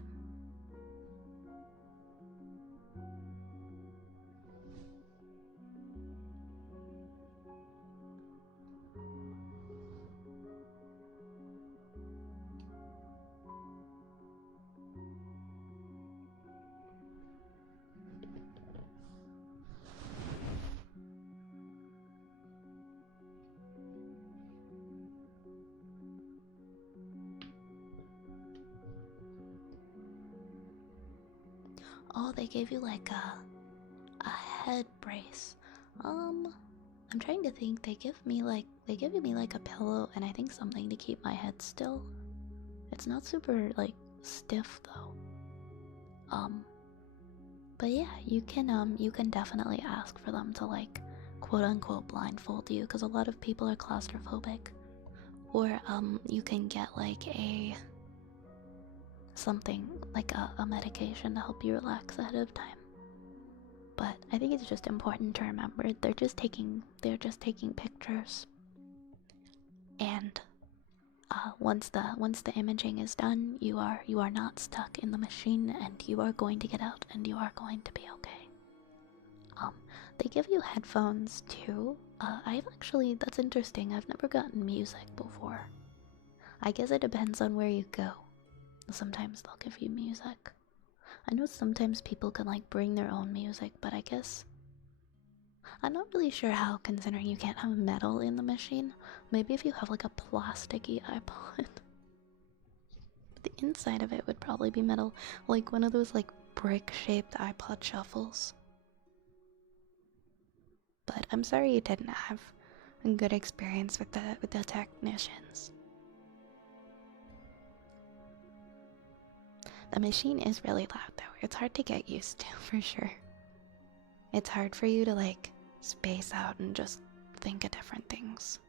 Oh, they gave you like a head brace. I'm trying to think. They give me like a pillow and I think something to keep my head still. It's not super like stiff though. But yeah, you can definitely ask for them to like quote unquote blindfold you, because a lot of people are claustrophobic. Or you can get like something like a medication to help you relax ahead of time. But I think it's just important to remember they're just taking pictures. And once the imaging is done, you are not stuck in the machine, and you are going to get out, and you are going to be okay. They give you headphones too. That's interesting. I've never gotten music before. I guess it depends on where you go. Sometimes they'll give you music. I know sometimes people can like bring their own music, but I guess I'm not really sure how, considering you can't have metal in the machine. Maybe if you have like a plasticky iPod. The inside of it would probably be metal, like one of those like brick-shaped iPod shuffles. But I'm sorry you didn't have a good experience with the technicians. The machine is really loud though. It's hard to get used to, for sure. It's hard for you to like space out and just think of different things.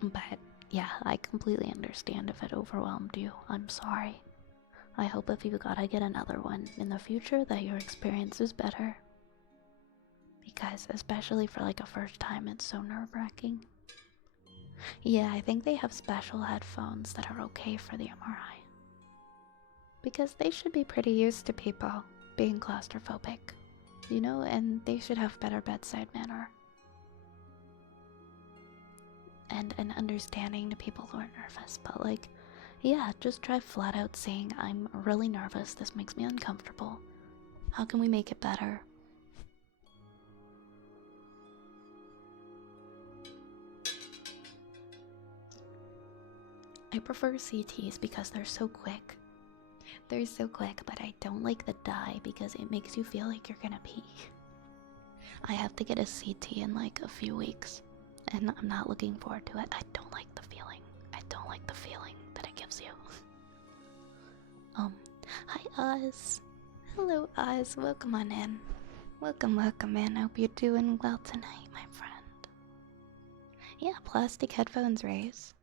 But yeah, I completely understand if it overwhelmed you. I'm sorry. I hope if you gotta get another one in the future that your experience is better. Because especially for like a first time, it's so nerve-wracking. Yeah, I think they have special headphones that are okay for the MRI. Because they should be pretty used to people being claustrophobic, you know, and they should have better bedside manner. And an understanding to people who are nervous, but like, yeah, just try flat out saying, I'm really nervous, this makes me uncomfortable. How can we make it better? I prefer CTs because they're so quick. They're so quick, but I don't like the dye because it makes you feel like you're gonna pee. I have to get a CT in like a few weeks, and I'm not looking forward to it. I don't like the feeling. I don't like the feeling that it gives you. Hi Oz. Hello Oz, welcome on in. Welcome in. Hope you're doing well tonight, my friend. Yeah, plastic headphones, Raze.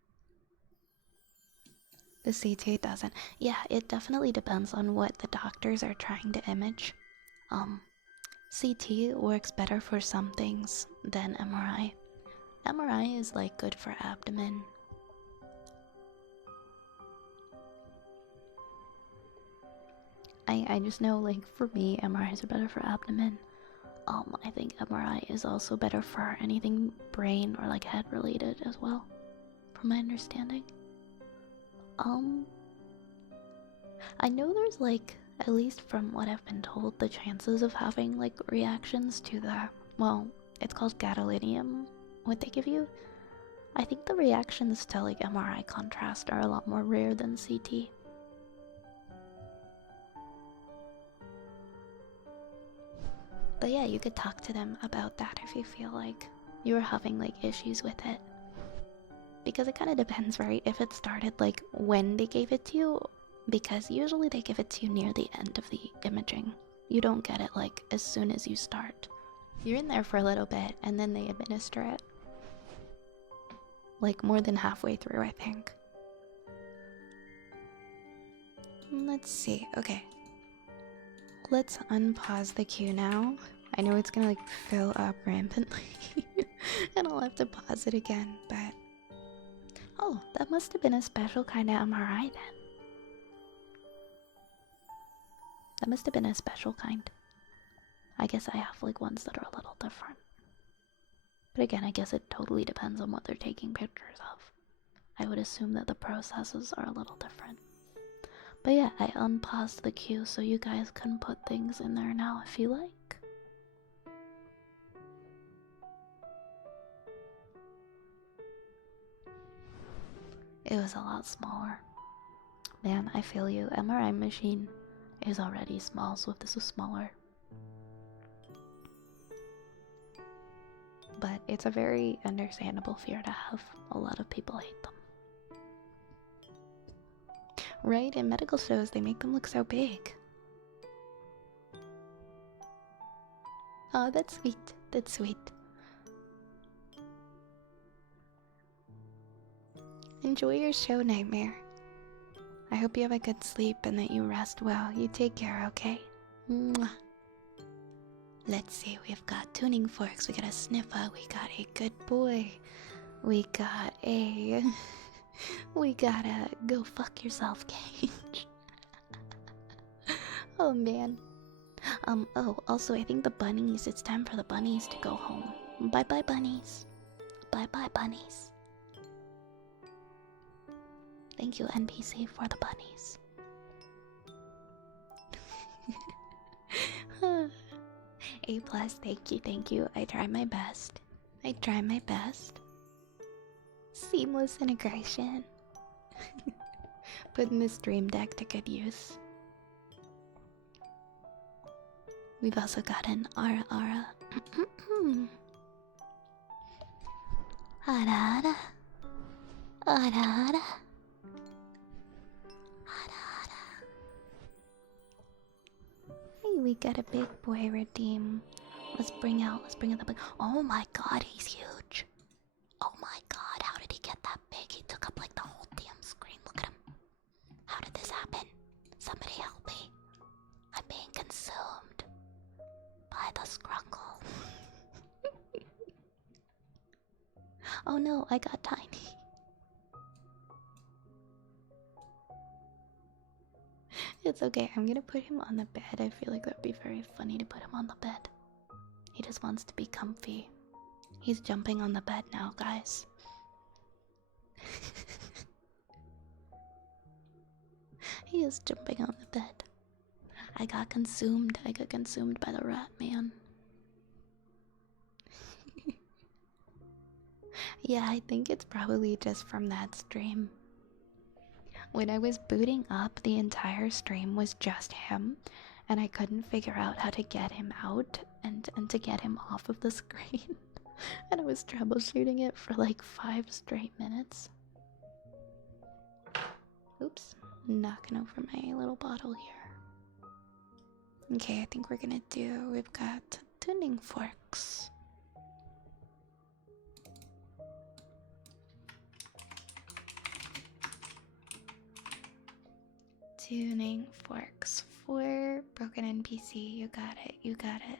The CT doesn't. Yeah, it definitely depends on what the doctors are trying to image. CT works better for some things than MRI. MRI is like good for abdomen. I just know, like, for me, MRIs are better for abdomen. I think MRI is also better for anything brain or like head related as well. from my understanding. I know there's like, at least from what I've been told, the chances of having like reactions to the, well, it's called gadolinium, what they give you. I think the reactions to like MRI contrast are a lot more rare than CT. But yeah, you could talk to them about that if you feel like you were having like issues with it. Because it kind of depends, right? If it started like when they gave it to you, because usually they give it to you near the end of the imaging. You don't get it like as soon as you start. You're in there for a little bit and then they administer it. Like more than halfway through, I think. Let's see. Okay. Let's unpause the queue now. I know it's gonna like fill up rampantly and I'll have to pause it again, but oh, that must have been a special kind of MRI then. That must have been a special kind. I guess I have like ones that are a little different. But again, I guess it totally depends on what they're taking pictures of. I would assume that the processes are a little different. But yeah, I unpaused the queue so you guys can put things in there now if you like. It was a lot smaller. Man, I feel you. MRI machine is already small, so if this was smaller. But it's a very understandable fear to have. A lot of people hate them. Right? In medical shows, they make them look so big. Oh, that's sweet. That's sweet. Enjoy your show, Nightmare. I hope you have a good sleep and that you rest well. You take care, okay? Mwah. Let's see, we've got tuning forks, we got a sniffer, we got a good boy, we got a... we got a go fuck yourself cage. Oh man. Oh, also I think the bunnies, it's time for the bunnies to go home. Bye bye bunnies. Bye bye bunnies. Thank you NPC for the bunnies. A+, thank you. I try my best. I try my best. Seamless integration. Putting this stream deck to good use. We've also got an Ara Ara. Ara Ara. Ara Ara. Hey, we got a big boy redeem. Let's bring out the big. Oh my god, he's huge. Oh my god, how did he get that big? He took up like the whole damn screen. Look at him. How did this happen? Somebody help me. I'm being consumed by the scrungle. Oh no, I got tiny. It's okay, I'm gonna put him on the bed. I feel like that would be very funny to put him on the bed. He just wants to be comfy. He's jumping on the bed now, guys. He is jumping on the bed. I got consumed by the rat man. Yeah, I think it's probably just from that stream. When I was booting up, the entire stream was just him, and I couldn't figure out how to get him out and to get him off of the screen. And I was troubleshooting it for like 5 straight minutes. Oops, knocking over my little bottle here. Okay, I think we've got tuning forks. Tuning forks for broken NPC. You got it, you got it.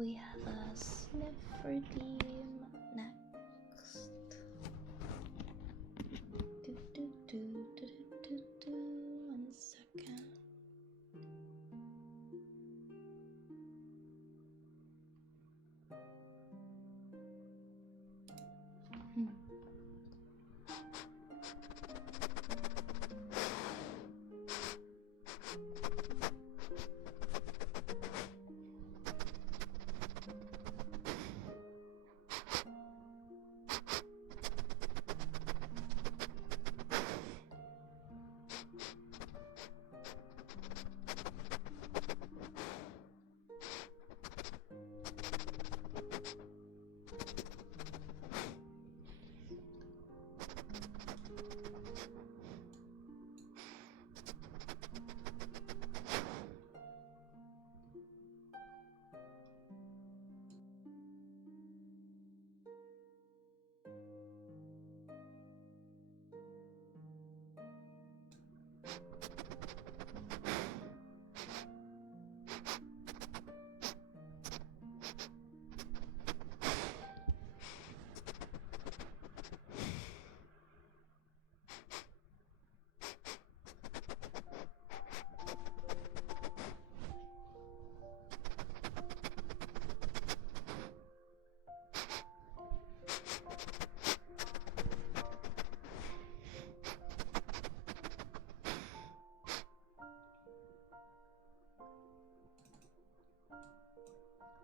we have a sniff redeem next. One second.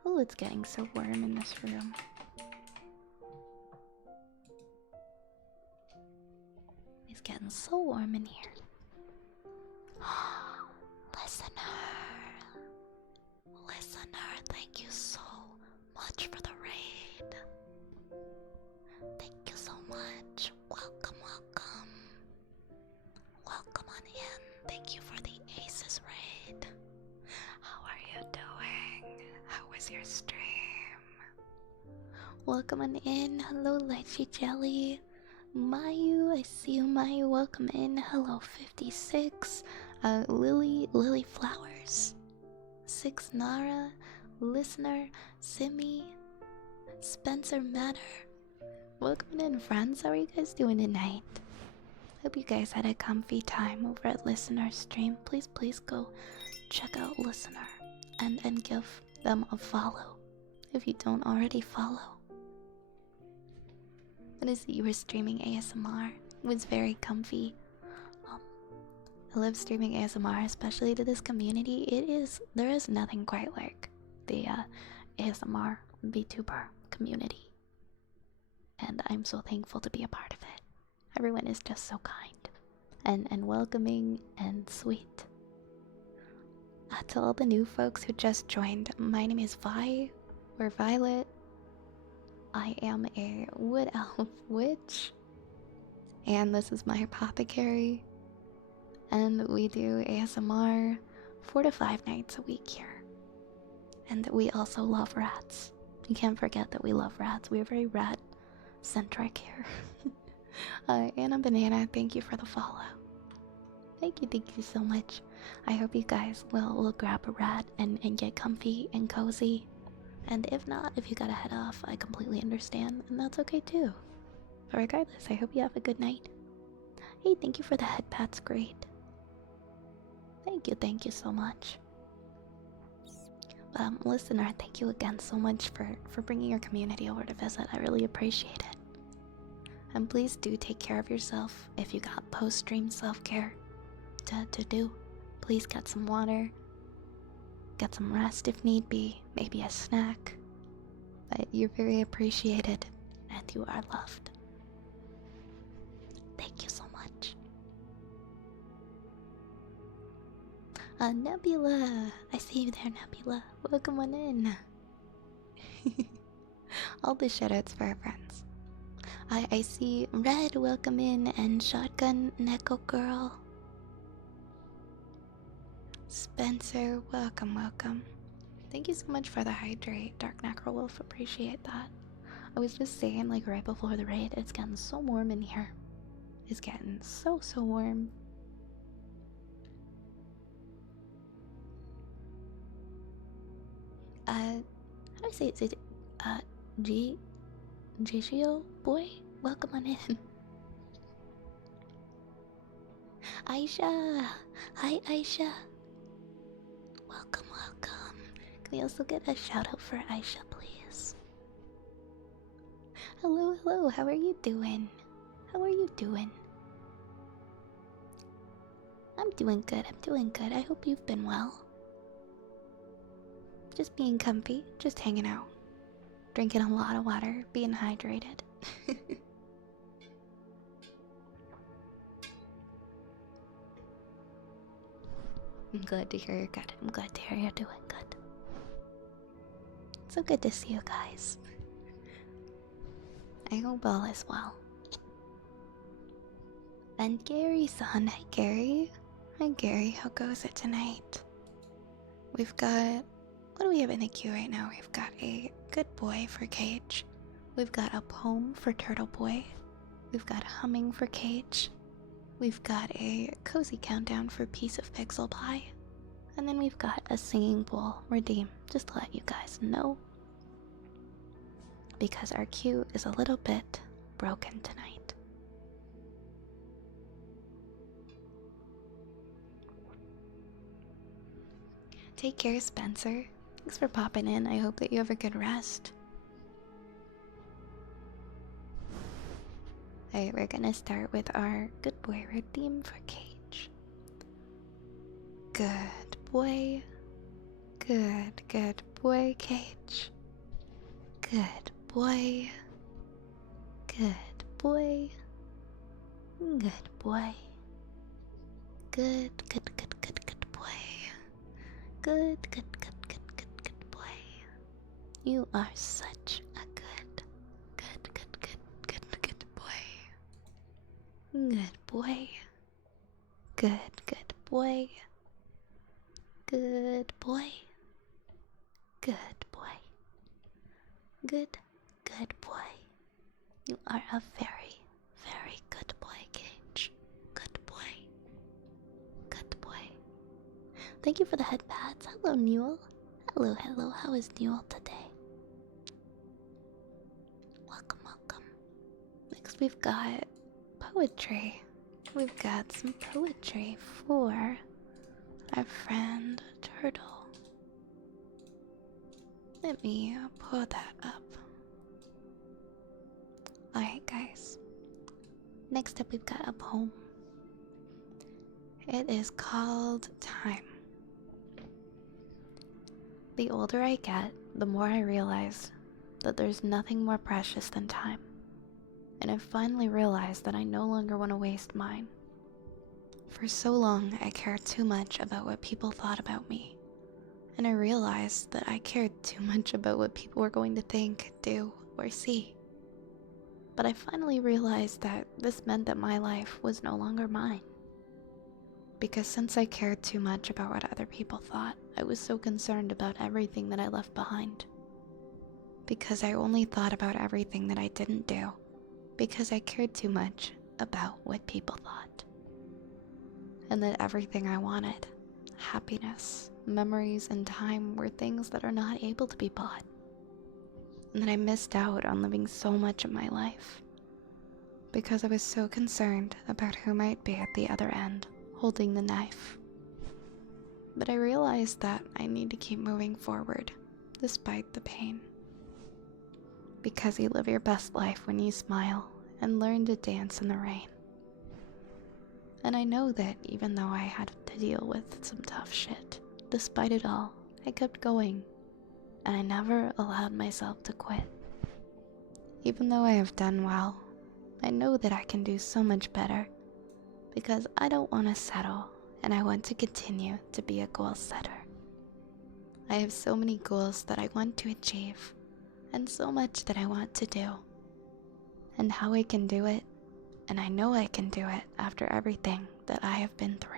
Oh, it's getting so warm in this room. It's getting so warm in here. Listener, thank you so much for the raid. Thank you so much. Welcome. Welcome on in. Thank you for the Aces raid. How are you doing? How was your stream? Welcome on in. Hello, Lychee Jelly. Mayu, I see you, Mayu. Welcome in. Hello, 56. Lily Flowers. 6 Nara. Listener. Simi. Spencer Matter. Welcome in, friends. How are you guys doing tonight? Hope you guys had a comfy time over at Listener's stream. Please go check out Listener and give them a follow if you don't already follow. What is it you were streaming ASMR? It was very comfy. I love streaming ASMR, especially to this community. There is nothing quite like the ASMR VTuber community. And I'm so thankful to be a part of it. Everyone is just so kind and welcoming and sweet. To all the new folks who just joined, my name is Vi, or Violet. I am a wood elf witch, and this is my apothecary. And we do ASMR 4 to 5 nights a week here. And we also love rats. You can't forget that we love rats. We are very rat-centric here. Anna Banana, thank you for the follow. Thank you so much. I hope you guys will grab a rat and get comfy and cozy. And if not, if you gotta head off, I completely understand, and that's okay too. But regardless, I hope you have a good night. Hey, thank you for the head pats, great. Thank you so much. Listener, thank you again so much for bringing your community over to visit. I really appreciate it. And please do take care of yourself. If you got post-stream self-care to do, please get some water, get some rest if need be, maybe a snack. But you're very appreciated, and you are loved. Thank you so much. Nebula! I see you there, Nebula. Welcome on in. All the shoutouts for our friends. I see Red, welcome in, and Shotgun Neko Girl. Spencer, welcome. Thank you so much for the hydrate, Dark Necro Wolf, appreciate that. I was just saying, like right before the raid, it's getting so warm in here. It's getting so warm. How do I say it? Uh, G. Gigio boy? Welcome on in. Aisha! Hi, Aisha! Welcome, welcome. Can we also get a shout out for Aisha, please? Hello, hello, how are you doing? How are you doing? I'm doing good. I hope you've been well. Just being comfy, just hanging out. Drinking a lot of water, being hydrated. I'm glad to hear you're good. I'm glad to hear you're doing good. So good to see you guys. I hope all is well. And Gary-san, hi Gary. Hi Gary, how goes it tonight? We've got... What do we have in the queue right now? We've got a good boy for Cage. We've got a poem for Turtle Boy. We've got humming for Cage. We've got a cozy countdown for Piece of Pixel Pie. And then we've got a singing bowl redeem, just to let you guys know. Because our queue is a little bit broken tonight. Take care, Spencer. Thanks for popping in. I hope that you have a good rest. Alright, we're gonna start with our good boy redeem for Cage. Good boy. Good boy, Cage. Good boy. Good boy. Good boy. Good boy. Good boy. You are such a good boy. Good boy. Good boy. Good boy. Good boy. Good boy. You are a very good boy, Cage. Good boy. Good boy. Thank you for the head pads. Hello, Newell. Hello. How is Newell today? Welcome. Next, we've got poetry. We've got some poetry for our friend Turtle. Let me pull that up. Alright, guys. Next up, we've got a poem. It is called Time. The older I get, the more I realize that there's nothing more precious than time. And I've finally realized that I no longer want to waste mine. For so long, I cared too much about what people thought about me. And I realized that I cared too much about what people were going to think, do, or see. But I finally realized that this meant that my life was no longer mine. Because since I cared too much about what other people thought, I was so concerned about everything that I left behind. Because I only thought about everything that I didn't do. Because I cared too much about what people thought. And that everything I wanted, happiness, memories, and time were things that are not able to be bought. And that I missed out on living so much of my life. Because I was so concerned about who might be at the other end, holding the knife. But I realized that I need to keep moving forward, despite the pain. Because you live your best life when you smile and learn to dance in the rain. And I know that even though I had to deal with some tough shit, despite it all, I kept going. And I never allowed myself to quit. Even though I have done well, I know that I can do so much better. Because I don't want to settle, and I want to continue to be a goal setter. I have so many goals that I want to achieve, and so much that I want to do. And how I can do it, and I know I can do it after everything that I have been through.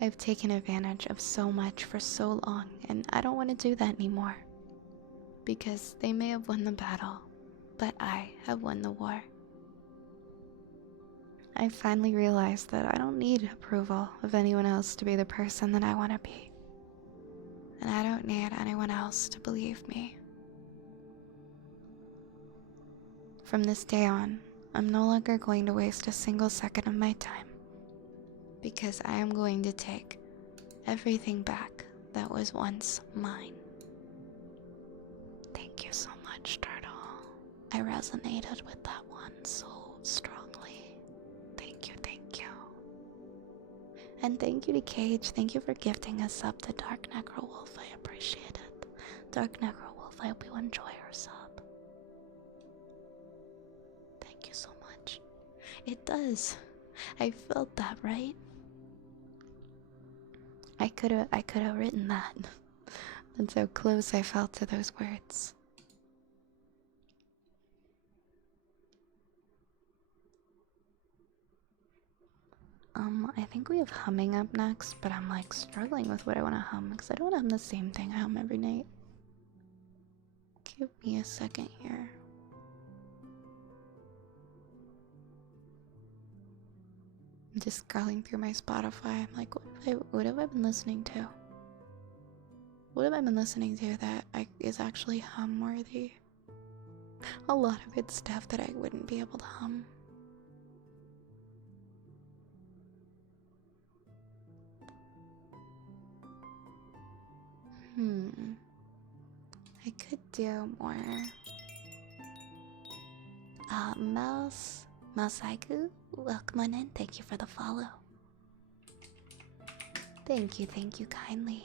I've taken advantage of so much for so long, and I don't want to do that anymore. Because they may have won the battle, but I have won the war. I finally realized that I don't need approval of anyone else to be the person that I want to be. and I don't need anyone else to believe me. From this day on, I'm no longer going to waste a single second of my time, because I am going to take everything back that was once mine. Thank you so much, Turtle. I resonated with that one so strongly. Thank you, thank you. And thank you to Cage. Thank you for gifting us up to Dark Necro Wolf. I appreciate it. Dark Necro Wolf, I hope you enjoy your sub. Thank you so much. It does. I felt that, right? I could have written that. That's how close I felt to those words. I think we have humming up next, but I'm like struggling with what I want to hum because I don't want to hum the same thing I hum every night. Give me a second here. I'm just scrolling through my Spotify. I'm like, what have I been listening to? What have I been listening to that is actually hum worthy? A lot of it's stuff that I wouldn't be able to hum. I could do more. Mouseiku, welcome on in. Thank you for the follow. Thank you kindly.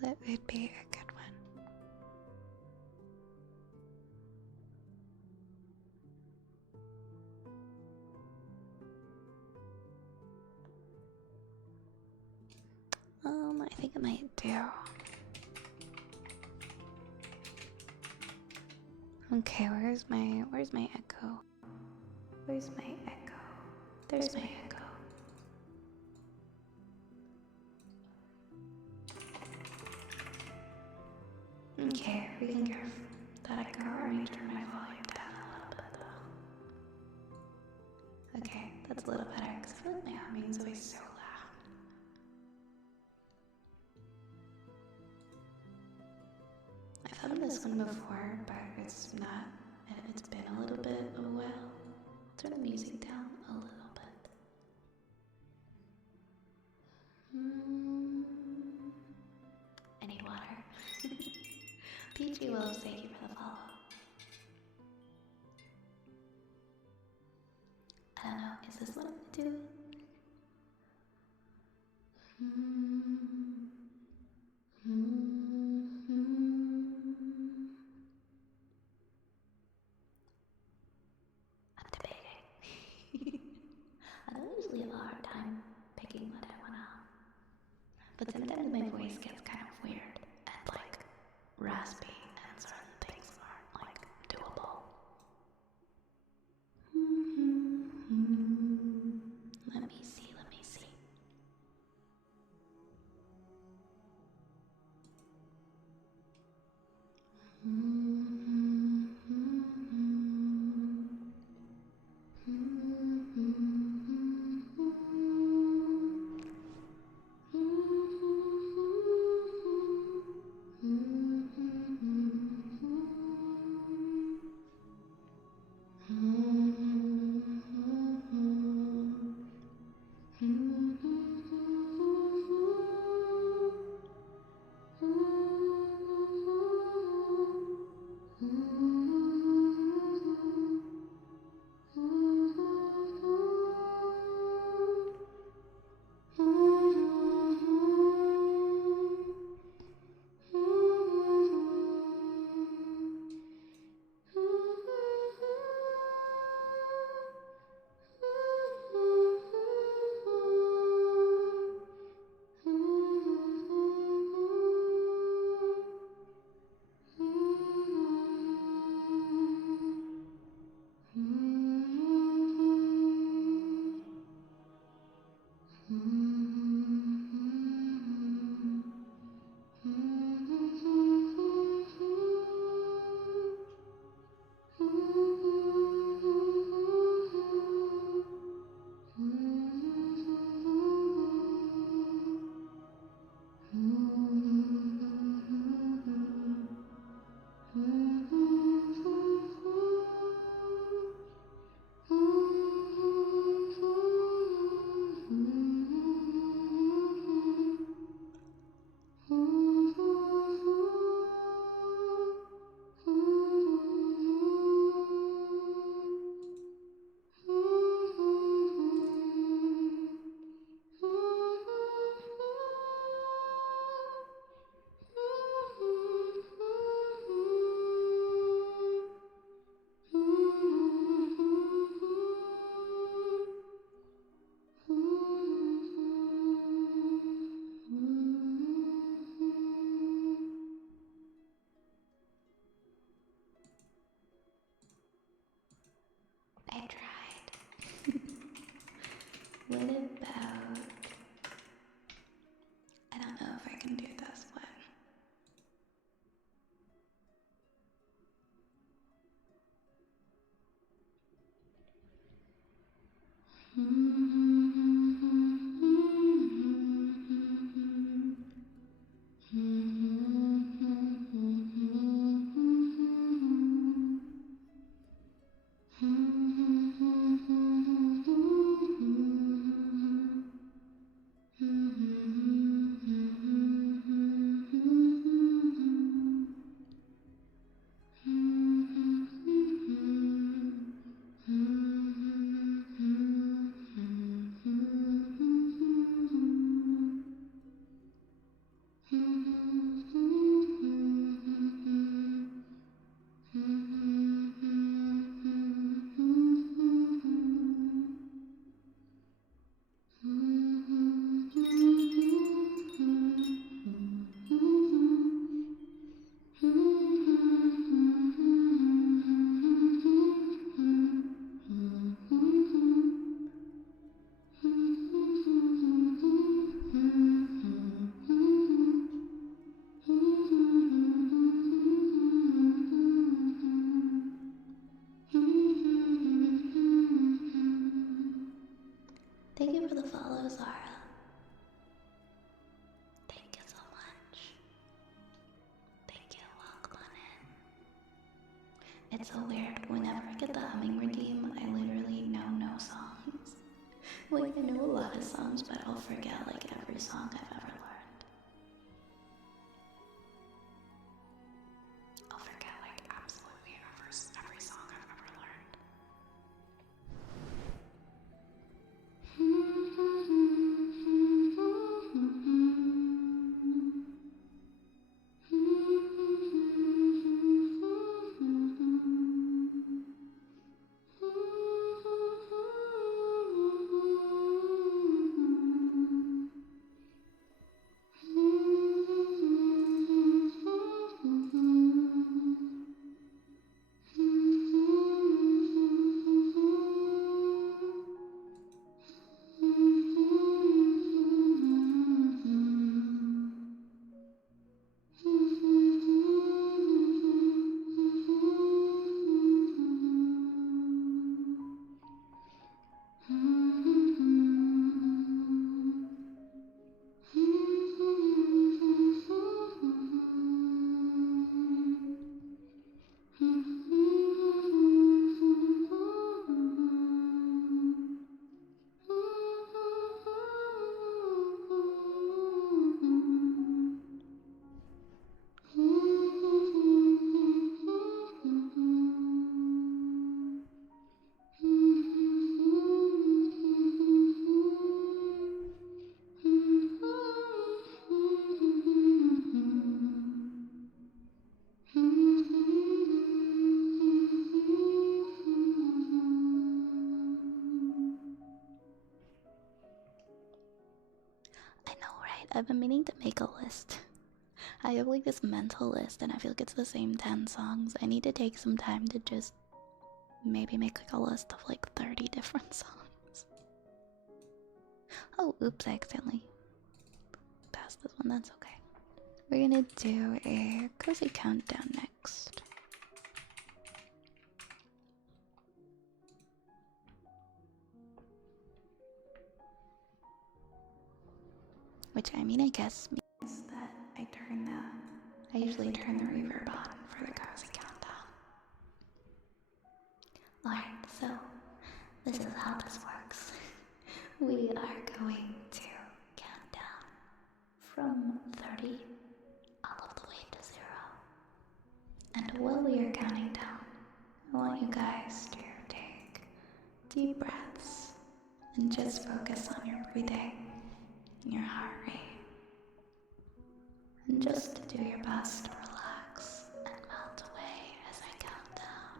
What would be a good one? I think I might do. Okay, where's my echo? Where's my echo? There's my echo. Okay, we can get that echo. Let me turn my volume down a little bit though. Okay, that's a little better because I feel like my humming is always so loud. I've hummed this one before, but it's not. It's been a little bit of a while. Turn the music down a little bit. I need water. PG Willows, thank you for the follow. I don't know, is this what I'm gonna do? I'm debating. I don't usually have a hard time picking what I wanna hum. But sometimes my voice gets kind of weird and like raspy and certain things aren't like doable. Let me see. I tried. What about... I don't know if I can do this one. Thank you for the follow, Zara. Thank you so much. Thank you, welcome on in. It's so weird, whenever I get the humming redeem, I literally know no songs. Like, I know a lot of songs, but I'll forget, like, every song I've ever learned. I'll forget, like, absolutely every song I've ever learned. I know, right? I've been meaning to make a list. I have like this mental list and I feel like it's the same 10 songs. I need to take some time to just maybe make like a list of like 30 different songs. Oh, oops, I accidentally passed this one, that's okay. We're gonna do a cozy countdown next. Which, I mean, I guess means that I usually turn the reverb on for the cozy countdown. Alright, so this is how this works. We are going to count down from 30 all the way to 0. And while we are counting down, I want you guys to take deep breaths and just focus on your breathing and your heart rate. And just do your best to relax and melt away as I count down.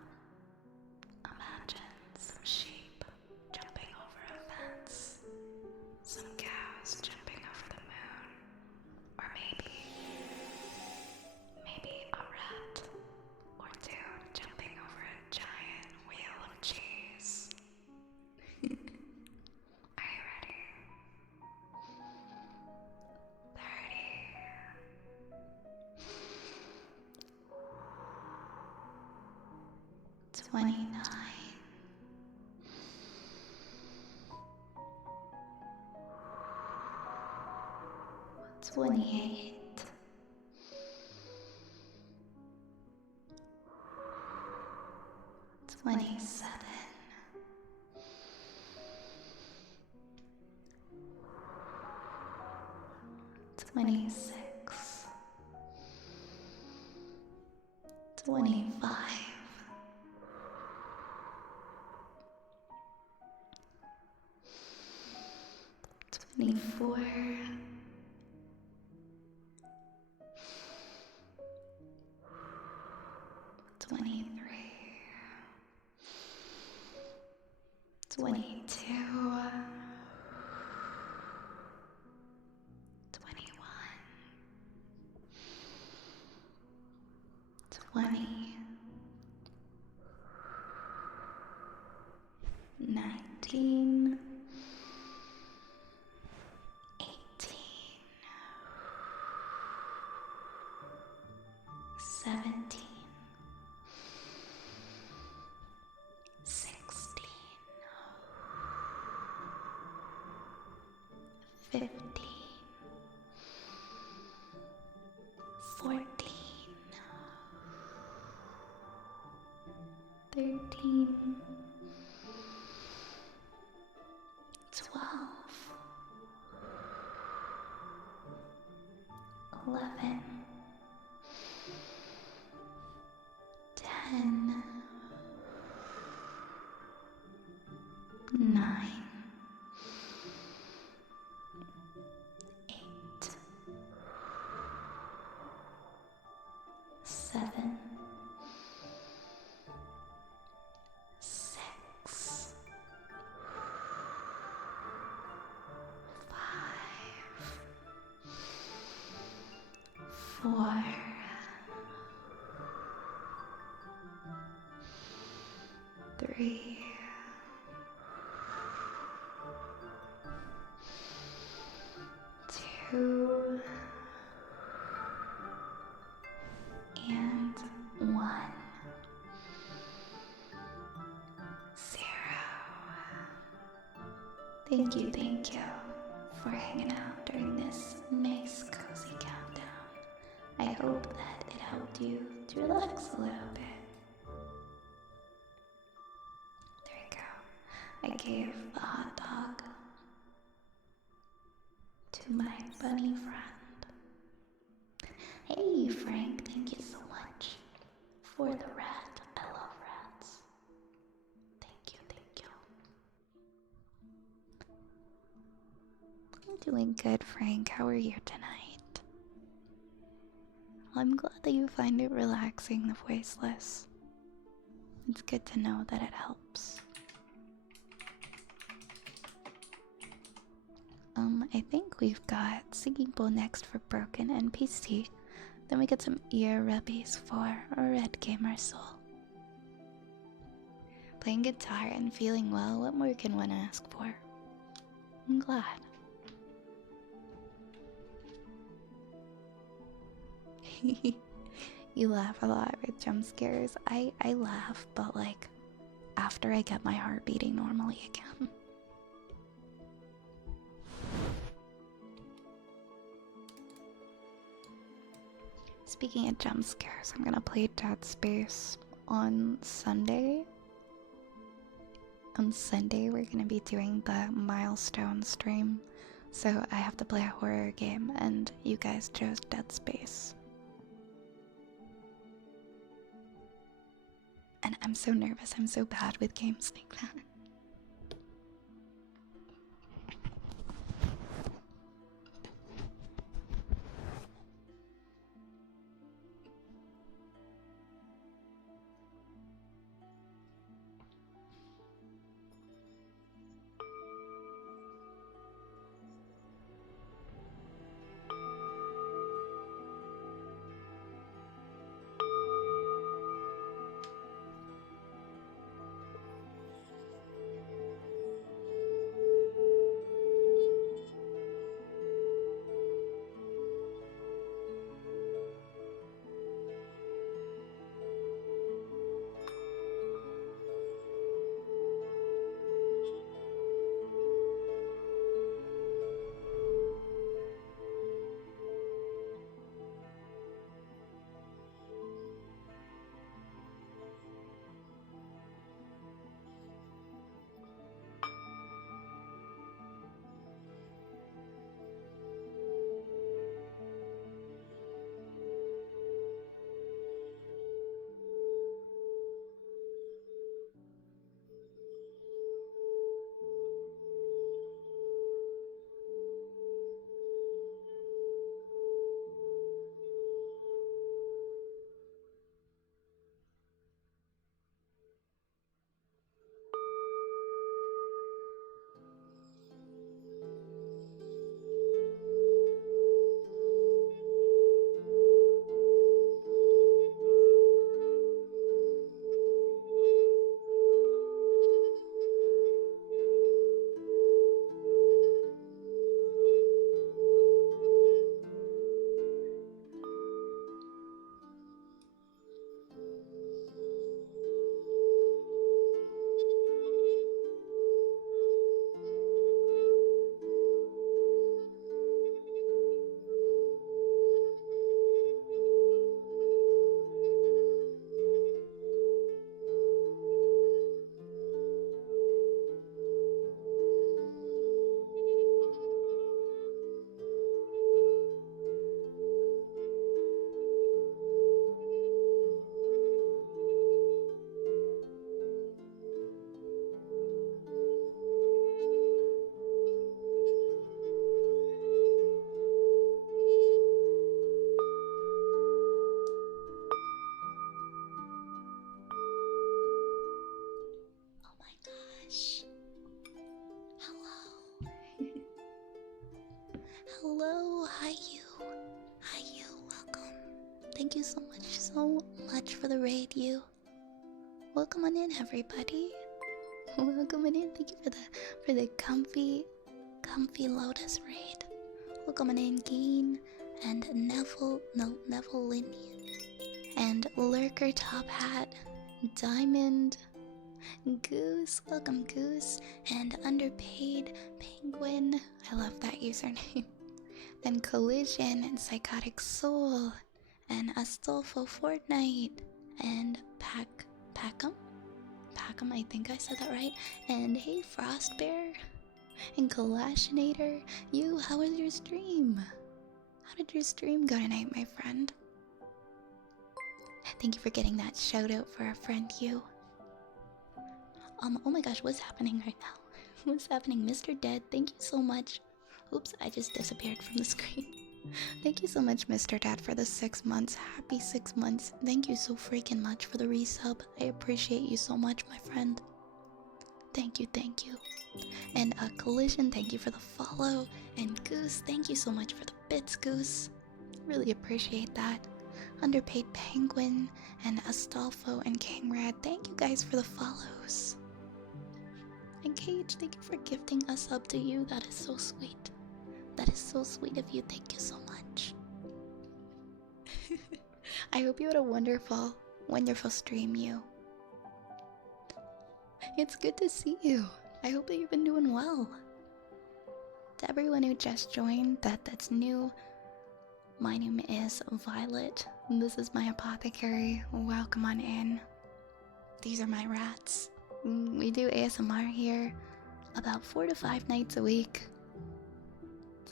Imagine some sheep jumping over a fence, some cows jumping over the moon, or maybe a rat or two jumping over a giant wheel of cheese. 28, 27, 26, 25, 24, 23, 22, 21, 20, 19, 18, 17, 16, 15, 14, 13, 12, 11, 10, 9, 8, 7, 6, 5, 4, 3, 2, and 1, 0. Thank you for hanging out during this nice cozy countdown. I hope that it helped you to relax a little bit. There you go. I gave a hot dog to my bunny friend. Hey Frank, thank you so much for the rat. I love rats. Thank you. I'm doing good, Frank. How are you tonight? I'm glad that you find it relaxing, the voiceless. It's good to know that it helps. I think we've got Singing Bowl next for Broken NPC. Then we get some ear rubbies for a Red Gamer Soul. Playing guitar and feeling well, what more can one ask for? I'm glad. You laugh a lot with jump scares. I laugh, but like after I get my heart beating normally again. Speaking of jump scares, I'm gonna play Dead Space on Sunday. On Sunday, we're gonna be doing the milestone stream. So I have to play a horror game, and you guys chose Dead Space. And I'm so nervous, I'm so bad with games like that. thank you so much for the raid, you. Welcome on in, everybody. Welcome on in. Thank you for the comfy Lotus raid. Welcome on in, Geen and Neville Linian and Lurker Top Hat, Diamond, Goose. Welcome, Goose, and Underpaid Penguin. I love that username. And Collision and Psychotic Soul and Astolfo Fortnite and Packham, I think I said that right. And hey Frostbear and Kalashinator. You, how was your stream? How did your stream go tonight, my friend? Thank you for getting that shout out for a friend, you. Oh my gosh, what's happening right now? What's happening? Mr. Dead, thank you so much. Oops, I just disappeared from the screen. Thank you so much, Mr. Dad, for the 6 months. Happy 6 months. Thank you so freaking much for the resub. I appreciate you so much, my friend. Thank you, thank you. And Collision, thank you for the follow. And Goose, thank you so much for the bits, Goose. Really appreciate that. Underpaid Penguin and Astolfo and King Rad, thank you guys for the follows. And Cage, thank you for gifting a sub to you. That is so sweet. That is so sweet of you. Thank you so much. I hope you had a wonderful stream, you. It's good to see you. I hope that you've been doing well. To everyone who just joined, that's new, my name is Violet. This is my apothecary. Welcome on in. These are my rats. We do ASMR here about 4 to 5 nights a week.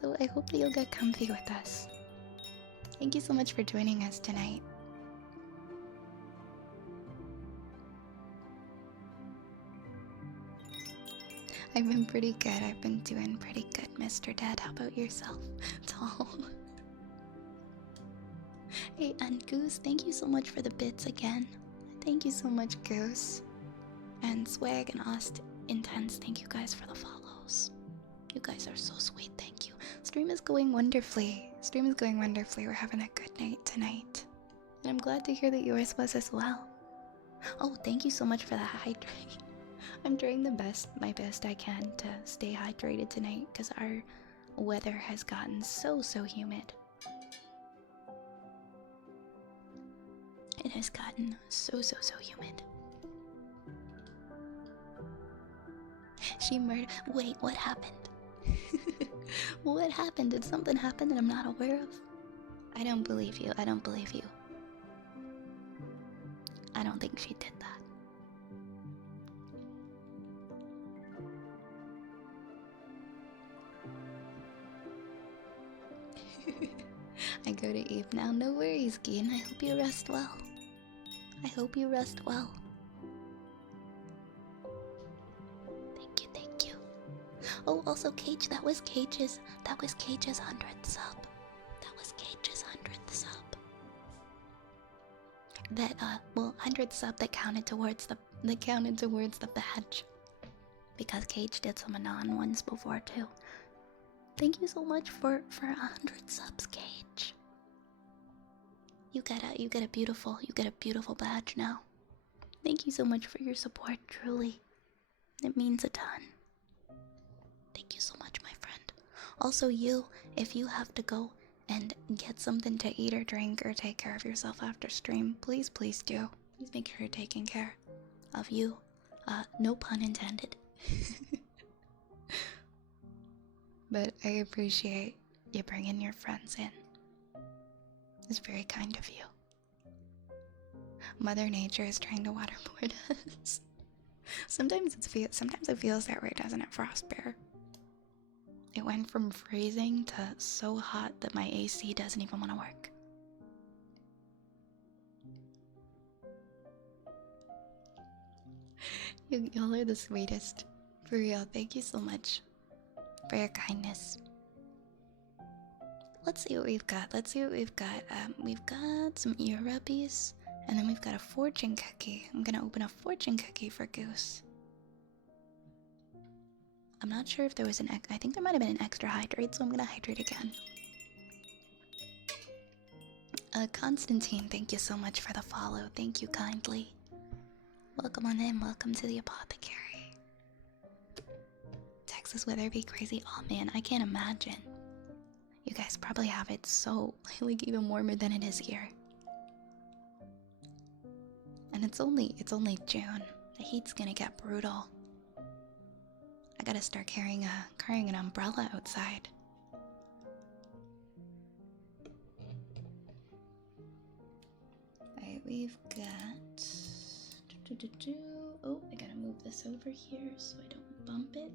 So I hope that you'll get comfy with us. Thank you so much for joining us tonight. I've been pretty good. I've been doing pretty good, Mr. Dad. How about yourself? Tall. Hey, and Goose, thank you so much for the bits again. Thank you so much, Goose. And Swag and Ost Intense, thank you guys for the follows. You guys are so sweet, thank you. Stream is going wonderfully. We're having a good night tonight. And I'm glad to hear that yours was as well. Oh, thank you so much for the hydrate. I'm doing my best I can to stay hydrated tonight because our weather has gotten so humid. It has gotten so humid. She murdered. Wait, what happened? What happened? Did something happen that I'm not aware of? I don't believe you. I don't think she did that. I go to Eve now. No worries, Geen. I hope you rest well. Thank you. Oh, also Cage, that was Cage's 100th sub. That 100th sub that counted towards the badge. Because Cage did some anon ones before too. Thank you so much for 100 subs, Cage. You get a beautiful badge now. Thank you so much for your support, truly. It means a ton. Thank you so much, my friend. Also, if you have to go and get something to eat or drink or take care of yourself after stream, please do. Please make sure you're taking care of you. No pun intended. But I appreciate you bringing your friends in. It's very kind of you. Mother Nature is trying to waterboard us. Sometimes it feels that way, doesn't it, Frostbear? It went from freezing to so hot that my AC doesn't even want to work. Y'all are the sweetest. For real, thank you so much for your kindness. Let's see what we've got. We've got some ear rubbies, and then we've got a fortune cookie. I'm gonna open a fortune cookie for Goose. I'm not sure if there was I think there might have been an extra hydrate, so I'm gonna hydrate again. Constantine, thank you so much for the follow. Thank you kindly. Welcome on in. Welcome to the apothecary. Texas weather be crazy. Oh man, I can't imagine. You guys probably have it so like even warmer than it is here. And it's only June. The heat's gonna get brutal. I gotta start carrying an umbrella outside. Alright, we've got oh, I gotta move this over here so I don't bump it.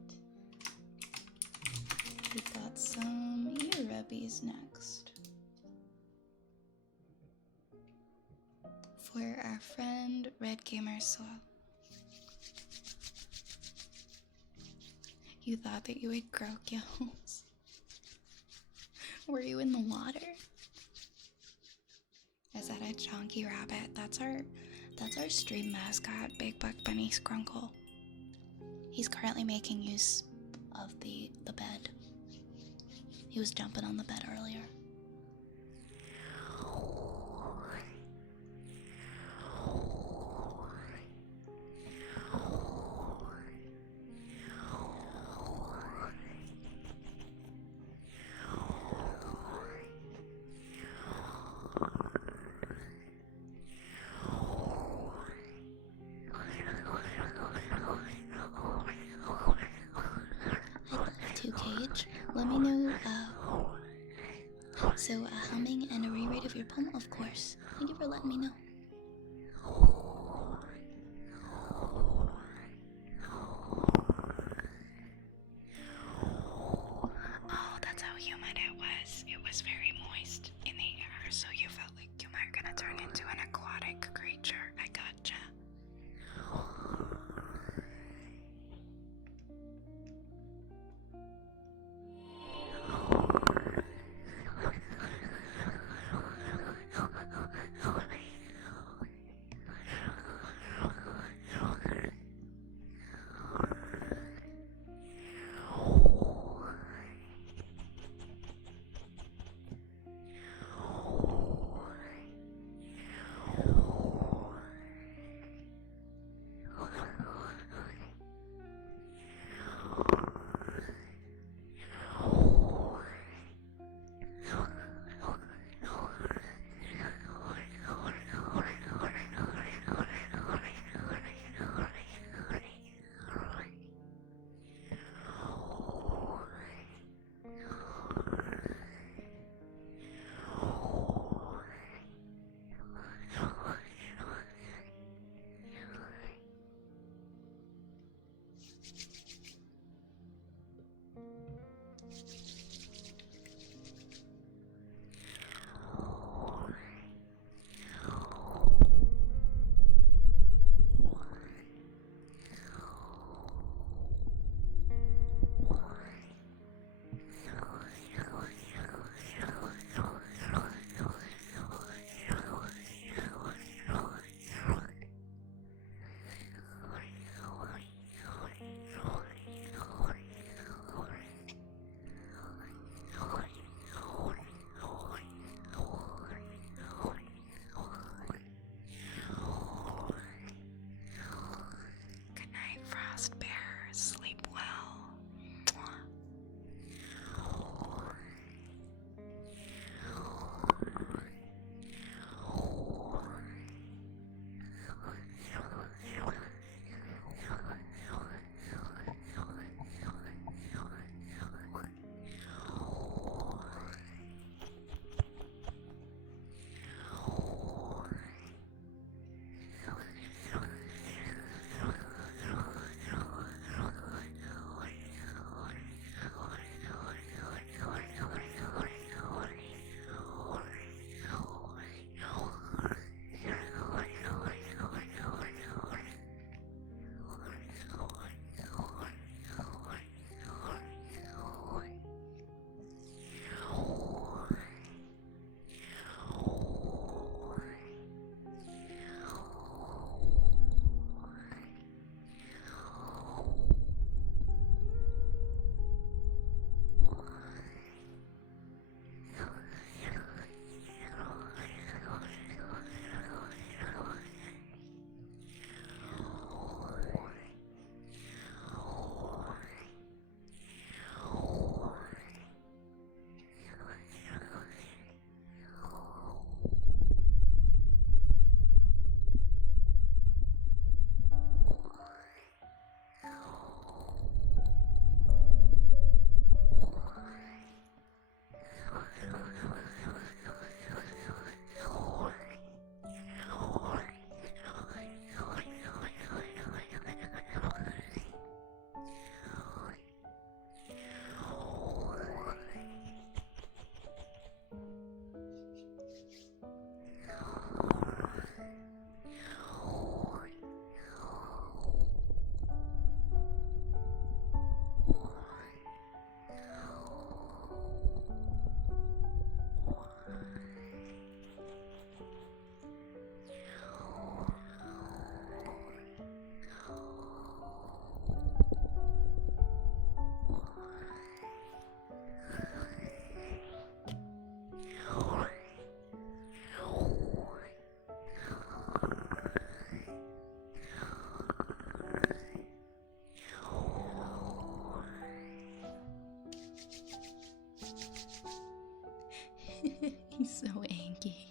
We've got some ear rubbies next. For our friend Red Gamer Soul. You thought that you would grow gills? Were you in the water? Is that a chonky rabbit? That's our stream mascot, Big Buck Bunny Scrunkle. He's currently making use of the bed. He was jumping on the bed earlier. I'd love to, Cage. Let me know, humming and a re-rate of your poem, of course. Thank you for letting me know. Oh, that's how humid it was. It was very moist in the air, so you felt like you might gonna turn into an aquatic creature. I gotcha. He's so angry.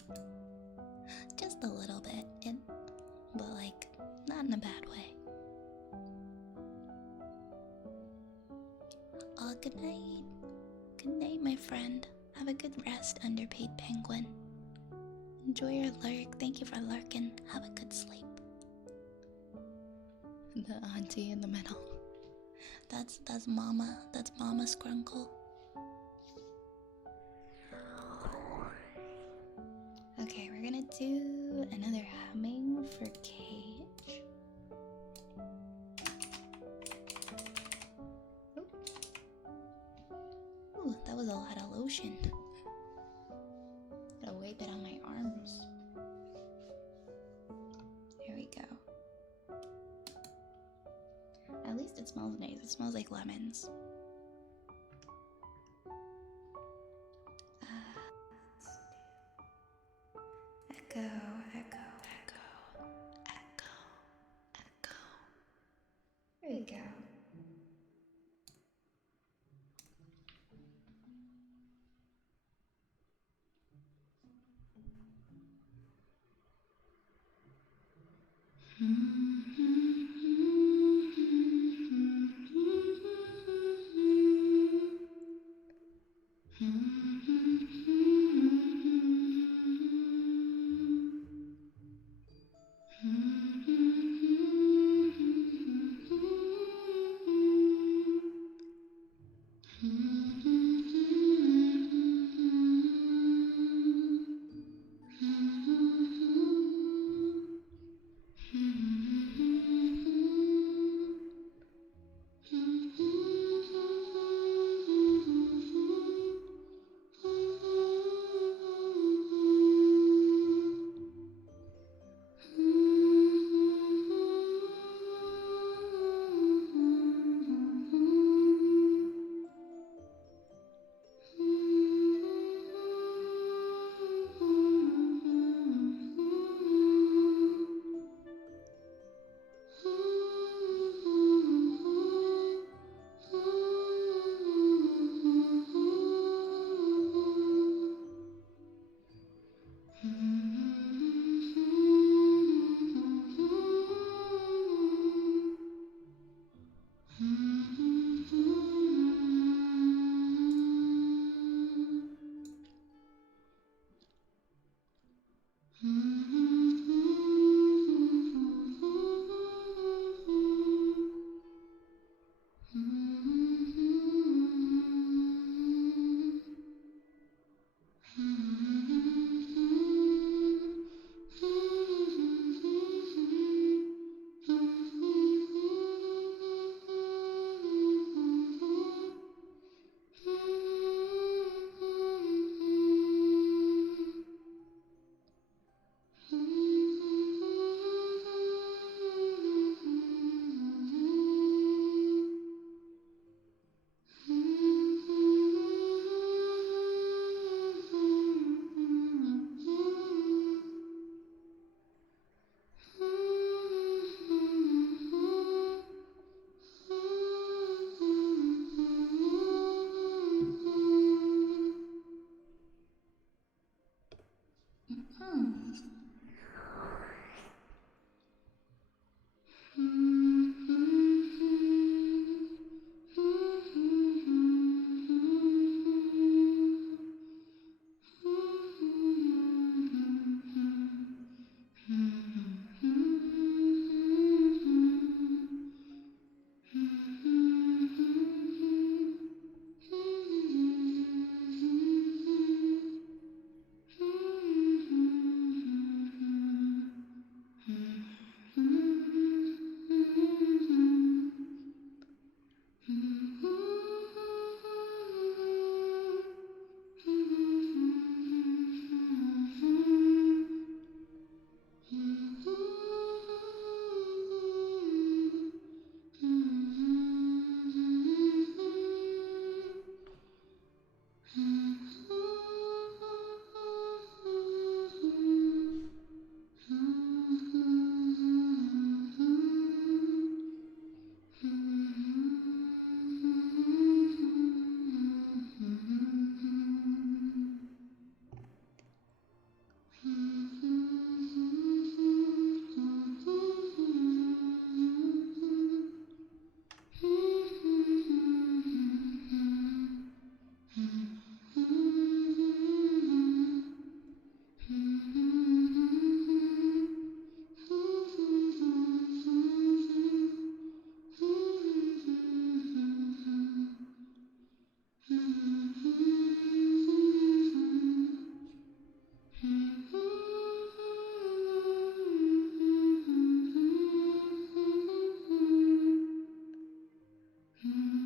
Just a little bit, but like, not in a bad way. Oh, good night. Good night, my friend. Have a good rest, underpaid penguin. Enjoy your lurk. Thank you for lurking. Have a good sleep. The auntie in the middle. That's Mama. That's Mama Scrunkle. Okay, we're gonna do another humming for Cage. Ooh, that was a lot of lotion. Gotta wipe it on my arms. Here we go. At least it smells nice. It smells like lemons. Echo, echo, echo, echo, echo. There we go.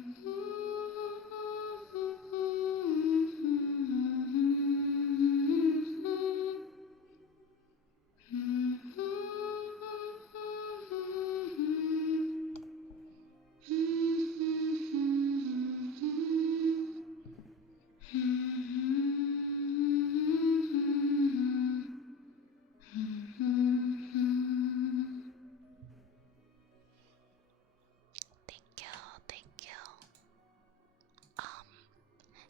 Thank you, thank you.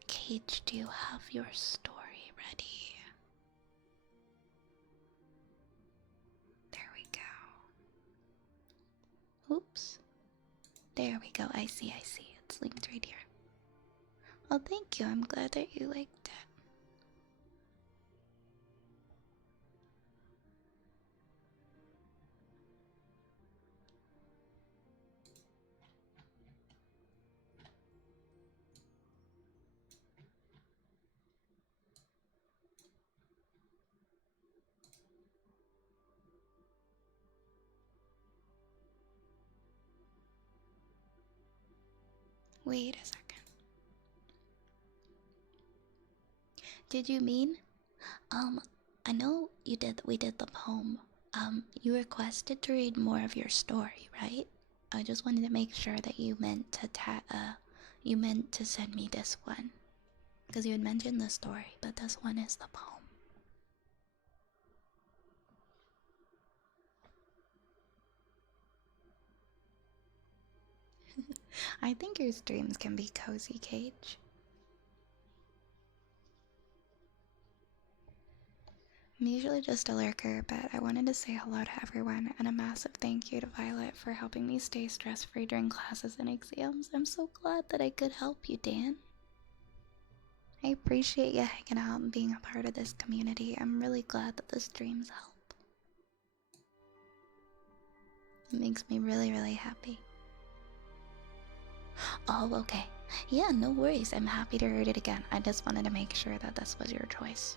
Cage, do you have your story ready? There we go. Oops. There we go. I see, I see. It's linked right here. Oh, thank you. I'm glad that you liked it. Wait a second. Did you mean? Um, I know we did the poem. You requested to read more of your story, right? I just wanted to make sure that you meant to you meant to send me this one. Because you had mentioned the story, but this one is the poem. I think your streams can be cozy, Cage. I'm usually just a lurker, but I wanted to say hello to everyone and a massive thank you to Violet for helping me stay stress-free during classes and exams. I'm so glad that I could help you, Dan. I appreciate you hanging out and being a part of this community. I'm really glad that the streams help. It makes me really, really happy. Oh, okay. Yeah, no worries. I'm happy to read it again. I just wanted to make sure that this was your choice.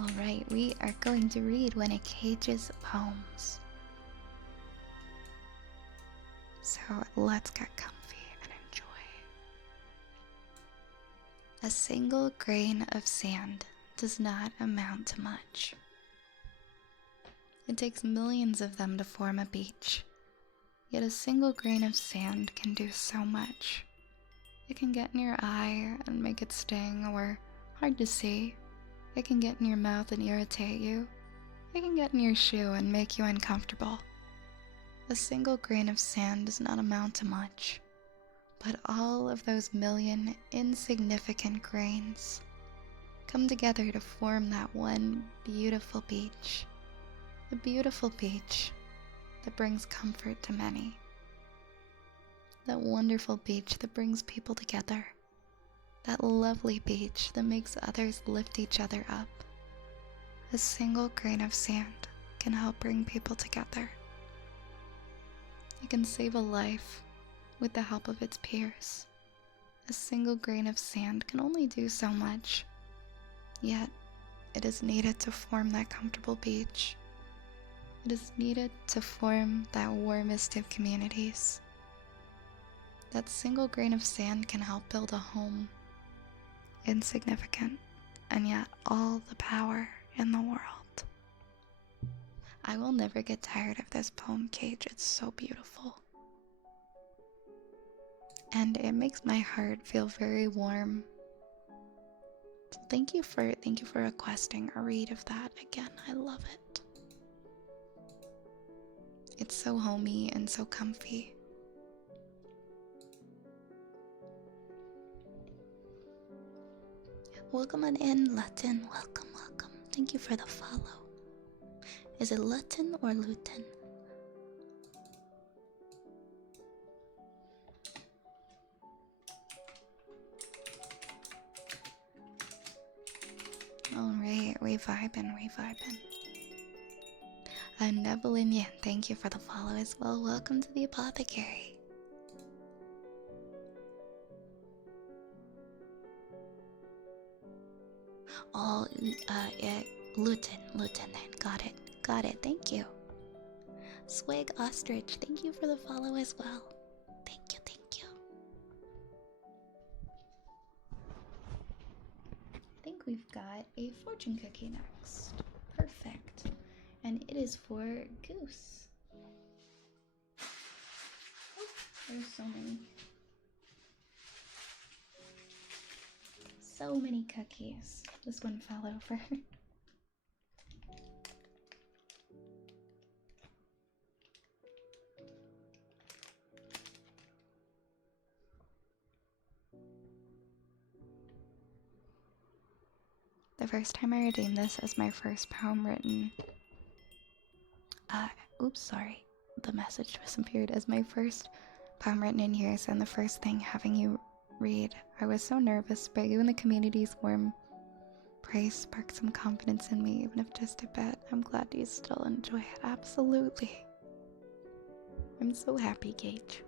Alright, we are going to read one of Cage's poems. So let's get comfy and enjoy. A single grain of sand does not amount to much. It takes millions of them to form a beach. Yet a single grain of sand can do so much. It can get in your eye and make it sting or hard to see. It can get in your mouth and irritate you. It can get in your shoe and make you uncomfortable. A single grain of sand does not amount to much, but all of those million insignificant grains come together to form that one beautiful beach. The beautiful beach that brings comfort to many. That wonderful beach that brings people together. That lovely beach that makes others lift each other up. A single grain of sand can help bring people together. It can save a life with the help of its peers. A single grain of sand can only do so much, yet it is needed to form that comfortable beach. It is needed to form that warmest of communities. That single grain of sand can help build a home. Insignificant, and yet all the power in the world. I will never get tired of this poem, Cage. It's so beautiful. And it makes my heart feel very warm. So thank you for requesting a read of that again. I love it. It's so homey and so comfy. Welcome on in, Latin. Welcome, welcome. Thank you for the follow. Is it Latin or Lutin? Alright, we vibin'. And Nevelinian, thank you for the follow as well. Welcome to the apothecary. Oh, yeah, Lutin then. Got it. got it. Thank you. Swig Ostrich, thank you for the follow as well. Thank you, thank you. I think we've got a fortune cookie next. Perfect. And it is for Goose. Oh, there's so many. So many cookies. This one fell over. The first time I redeemed this as my first poem written, oops, sorry, the message disappeared. As my first poem written in years and the first thing having you read, I was so nervous, but you and the community's warm praise sparked some confidence in me, even if just a bit. I'm glad you still enjoy it. Absolutely. I'm so happy, Gage.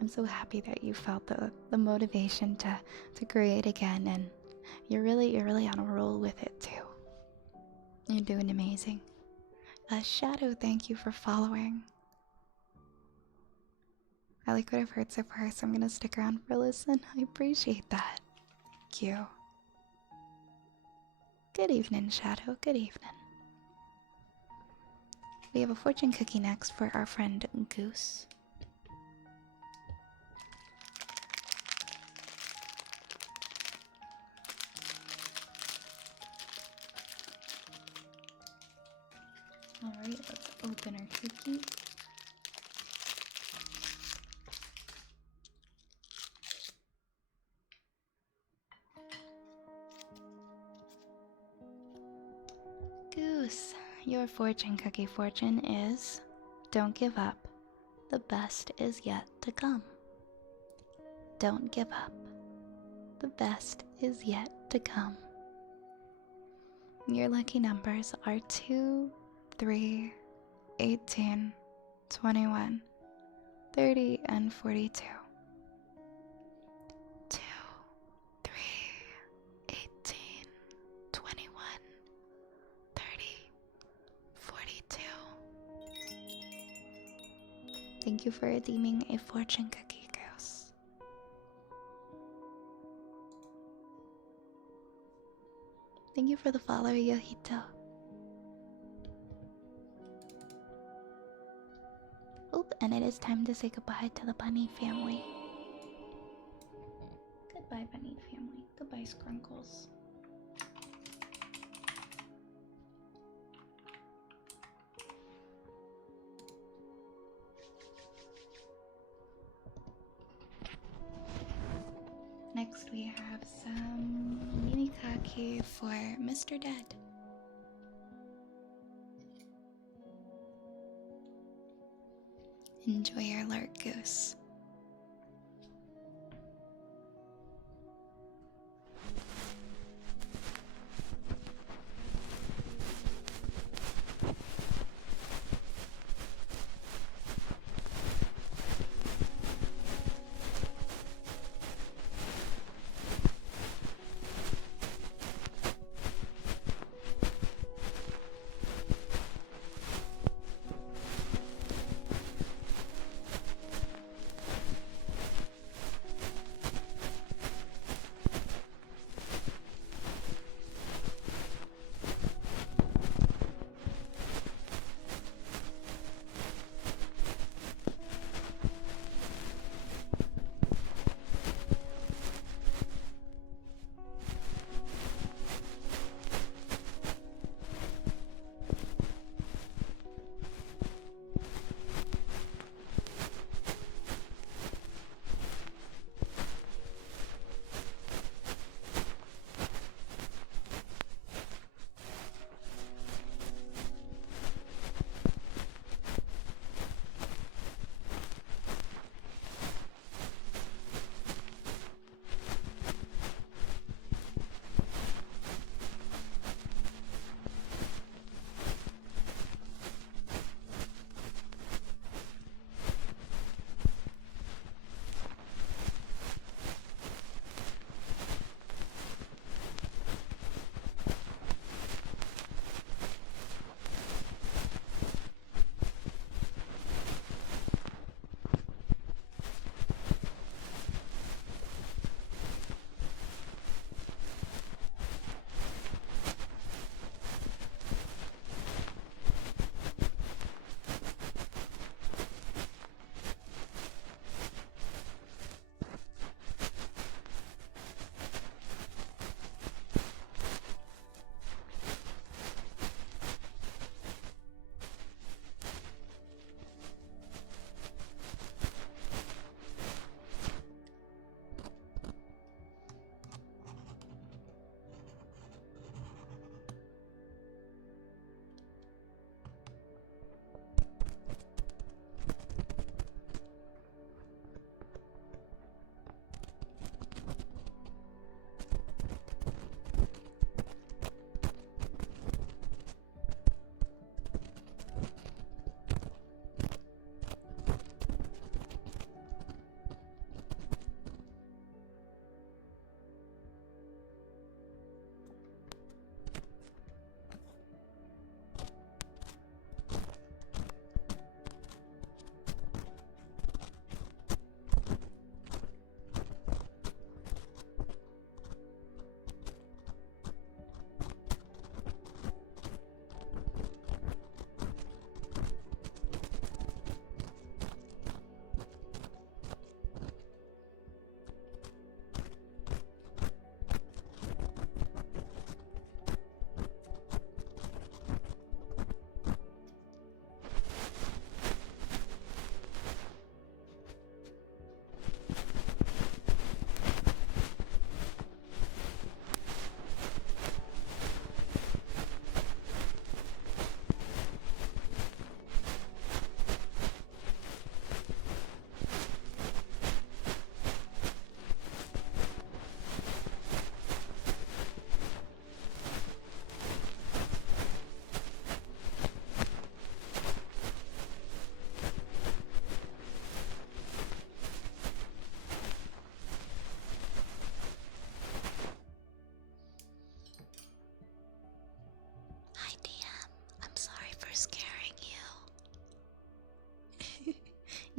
I'm so happy that you felt the motivation to create again, and you're really on a roll with it too. You're doing amazing. Shadow, thank you for following. I like what I've heard so far, so I'm gonna stick around for a listen. I appreciate that. Thank you. Good evening, Shadow. Good evening. We have a fortune cookie next for our friend Goose. Alright, let's open our cookie. Goose, your fortune cookie fortune is, don't give up. The best is yet to come. Don't give up. The best is yet to come. Your lucky numbers are 2, 3, 18, 21, 30, and 42. 2, 3, 18, 21, 30, 42. Thank you for redeeming a fortune cookie, Goose. Thank you for the follow, Yohito. Oop, and it is time to say goodbye to the bunny family. Goodbye, bunny family. Goodbye, Scrunkles. Next we have some Mimikake for Mr. Dead. Enjoy your lurk, Goose.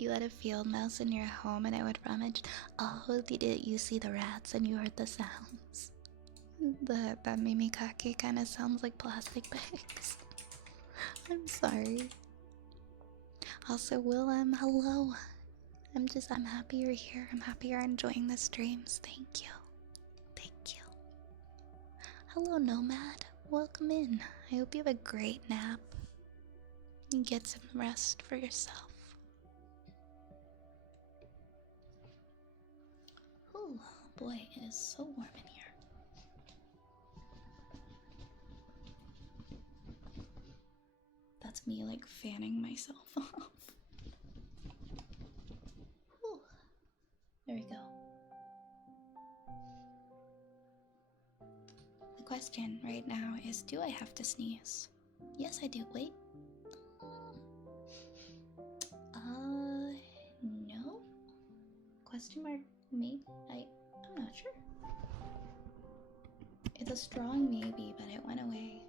you had a field mouse in your home and it would rummage. Oh, did you see the rats and you heard the sounds? That mimikake kind of sounds like plastic bags. I'm sorry. Also, Willem, hello. I'm happy you're here. I'm happy you're enjoying the streams. Thank you. Thank you. Hello, Nomad. Welcome in. I hope you have a great nap. And get some rest for yourself. Oh boy, it is so warm in here. That's me like fanning myself off. Whew. There we go. The question right now is, do I have to sneeze? Yes, I do. Wait. No? Question mark, maybe? I'm not sure. It's a strong maybe, but it went away.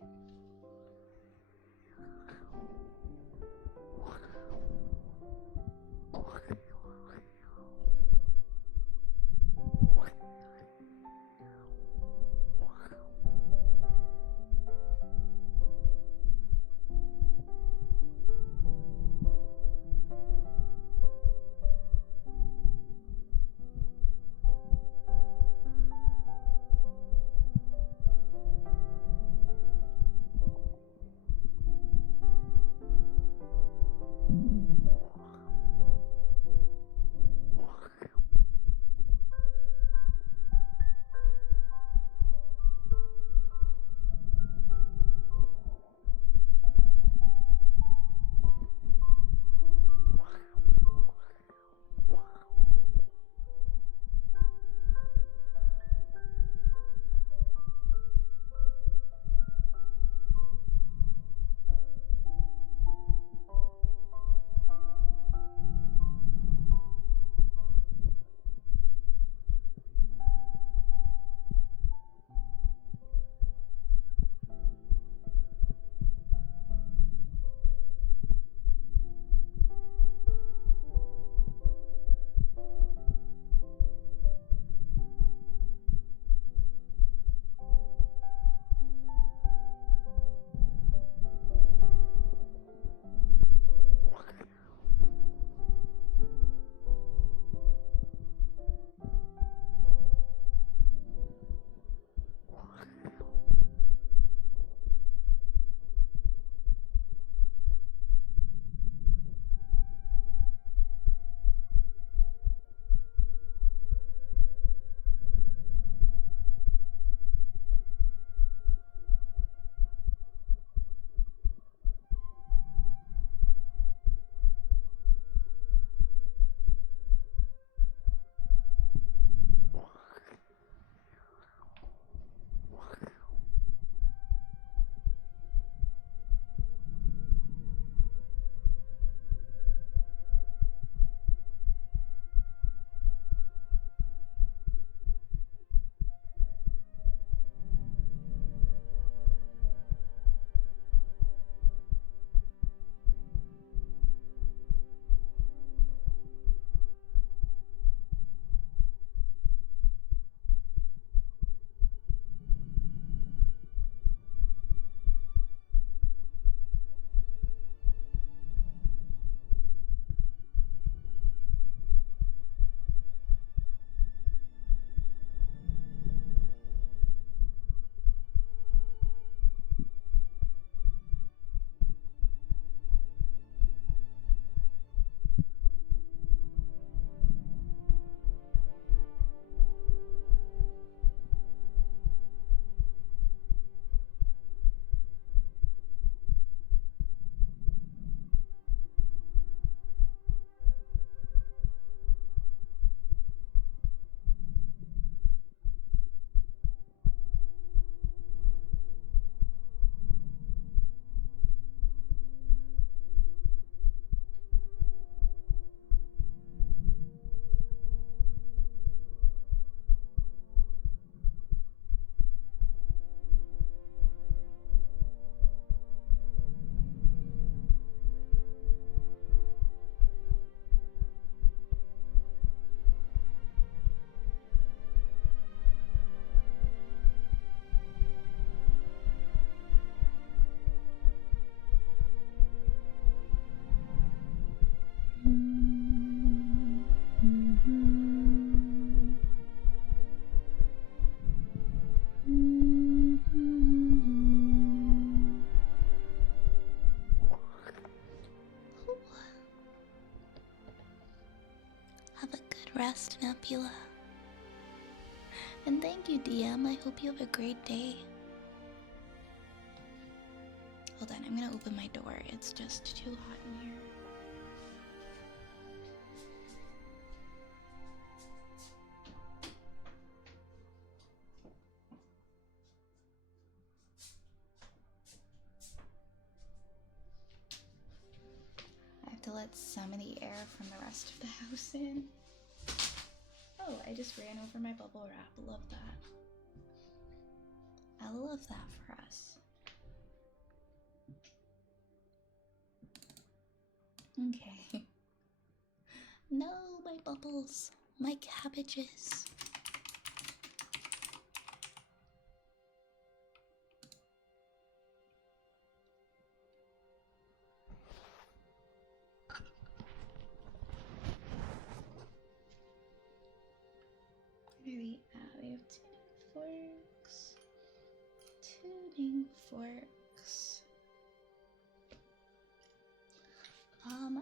Nebula. And thank you, DM. I hope you have a great day. Hold on, I'm gonna open my door. It's just too hot in here. I have to let some of the air from the rest of the house in. Oh, I just ran over my bubble wrap. Love that. I love that for us. Okay. No, my bubbles. My cabbages. We have tuning forks.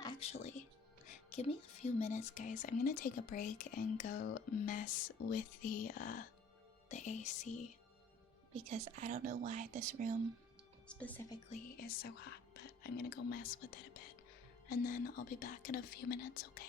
Actually, give me a few minutes, guys. I'm gonna take a break and go mess with the AC because I don't know why this room specifically is so hot, but I'm gonna go mess with it a bit, and then I'll be back in a few minutes. Okay.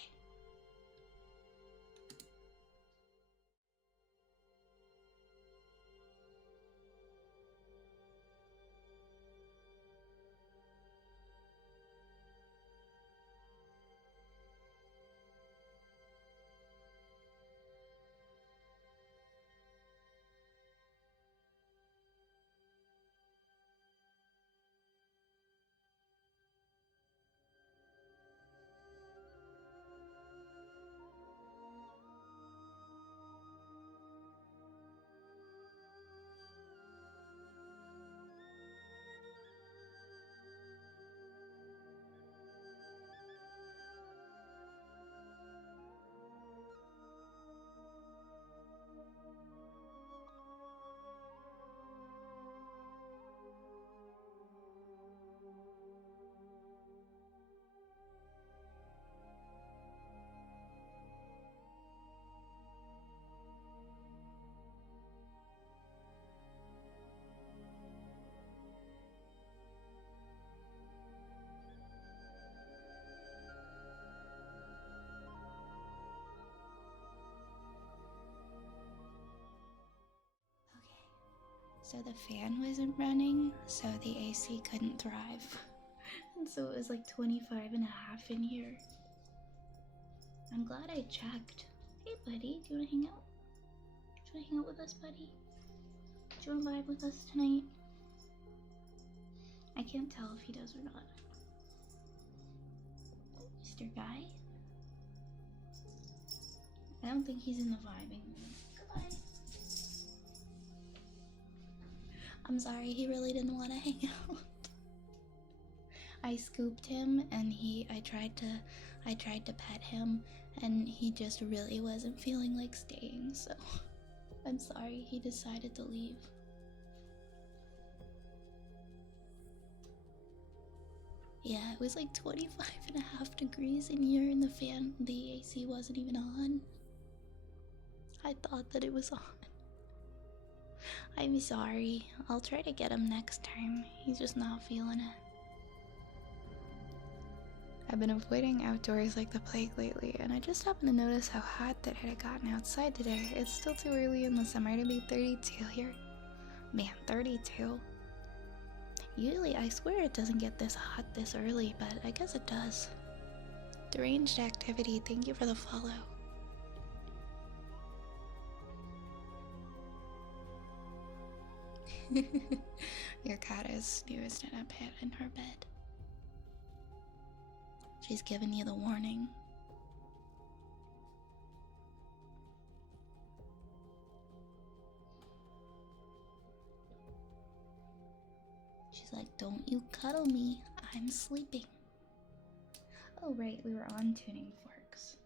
So the fan wasn't running, so the AC couldn't thrive. And so it was like 25 and a half in here. I'm glad I checked. Hey buddy, do you wanna hang out? Do you wanna hang out with us, buddy? Do you wanna vibe with us tonight? I can't tell if he does or not. Mr. Guy? I don't think he's in the vibing mood. Goodbye. I'm sorry, he really didn't want to hang out. I scooped him and I tried to pet him and he just really wasn't feeling like staying, so I'm sorry he decided to leave. Yeah, it was like 25 and a half degrees in here and the AC wasn't even on. I thought that it was on. I'm sorry. I'll try to get him next time. He's just not feeling it. I've been avoiding outdoors like the plague lately, and I just happened to notice how hot that it had gotten outside today. It's still too early in the summer to be 32 here. Man, 32. Usually, I swear it doesn't get this hot this early, but I guess it does. Deranged activity, thank you for the follow. Your cat is snoozed in a pit in her bed. She's giving you the warning. She's like, don't you cuddle me, I'm sleeping. Oh right, we were on tuning forks.